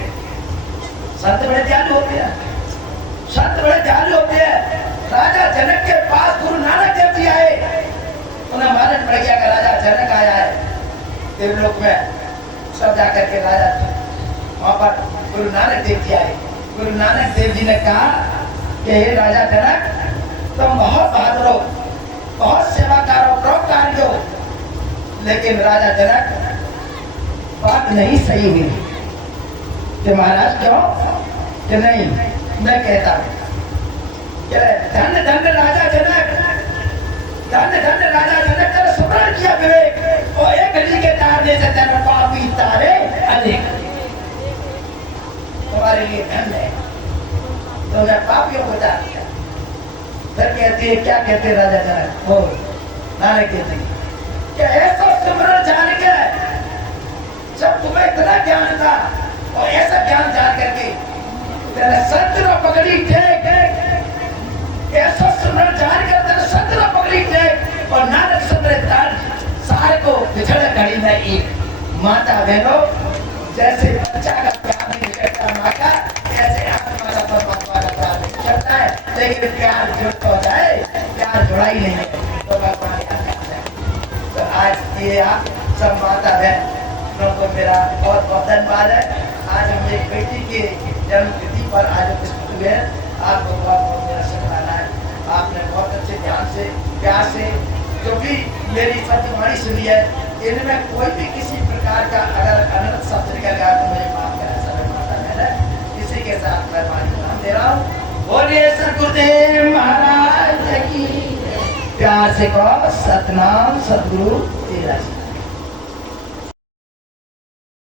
संत बड़े दयालु होते हैं, संत बड़े दयालु होते हैं। राजा जनक के पास गुरु नानक देव जी आए, उन्हें मालूम पड़ गया कि राजा जनक आया है देवलोक में। सब जाकर के राजा वहां पर गुरु नानक देव जी आए। गुरु नानक देव जी ने कहा कि हे राजा जनक, तुम बहुत बहादुर हो, बहुत सेवाकार हो, परोपकारी हो, लेकिन राजा जनक बात नहीं सही हुई। कि महाराज क्यों? कि नहीं मैं कहता हूं, धन धन राजा जनक, धन धन राजा जनक तेरा सुमरण किया विवेक और एक गली के तारने से तेरे पापी तारे अनेक। तुम्हारे लिए धन है, तुमने पापियों को तार दिया। फिर कहती है, क्या कहते राजा जनक? वो नानक कहते क्या ऐसा सुमरण जान के जब तुम्हें इतना ज्ञान था और ऐसा ज्ञान जान करके तेरे संत न पकड़ी टेक, ऐसा सुमरण जान कर तेरे संत न पकड़ी टेक और नानक सुमरण तार सारे को बिछड़ घड़ी में एक। माता बहनों जैसे बच्चा का प्यार नहीं बिछड़ता माँ का, ऐसे आत्मा का परमात्मा का प्यार नहीं बिछड़ता है। लेकिन प्यार जुड़ हो जाए, प्यार जुड़ा ही नहीं है तो भगवान है। तो आज ये आप सब माता बहन को मेरा बहुत बहुत धन्यवाद है। आज हम एक बेटी के जन्म तिथि पर आज उपस्थित हुए हैं, आपको बहुत बहुत मेरा शुक्राना है। आपने बहुत अच्छे ध्यान से प्यार से जो भी मेरी सत्यवाणी सुनी है, इनमें कोई भी किसी प्रकार का अगर अनर्थ शब्द निकल गया तो मुझे माफ करें। सभी माता बहन इसी के साथ मैं वाणी नाम दे रहा हूँ। बोलिए सतगुरुदेव महाराज की। प्यार से कहो सतनाम सतगुरु तेरा।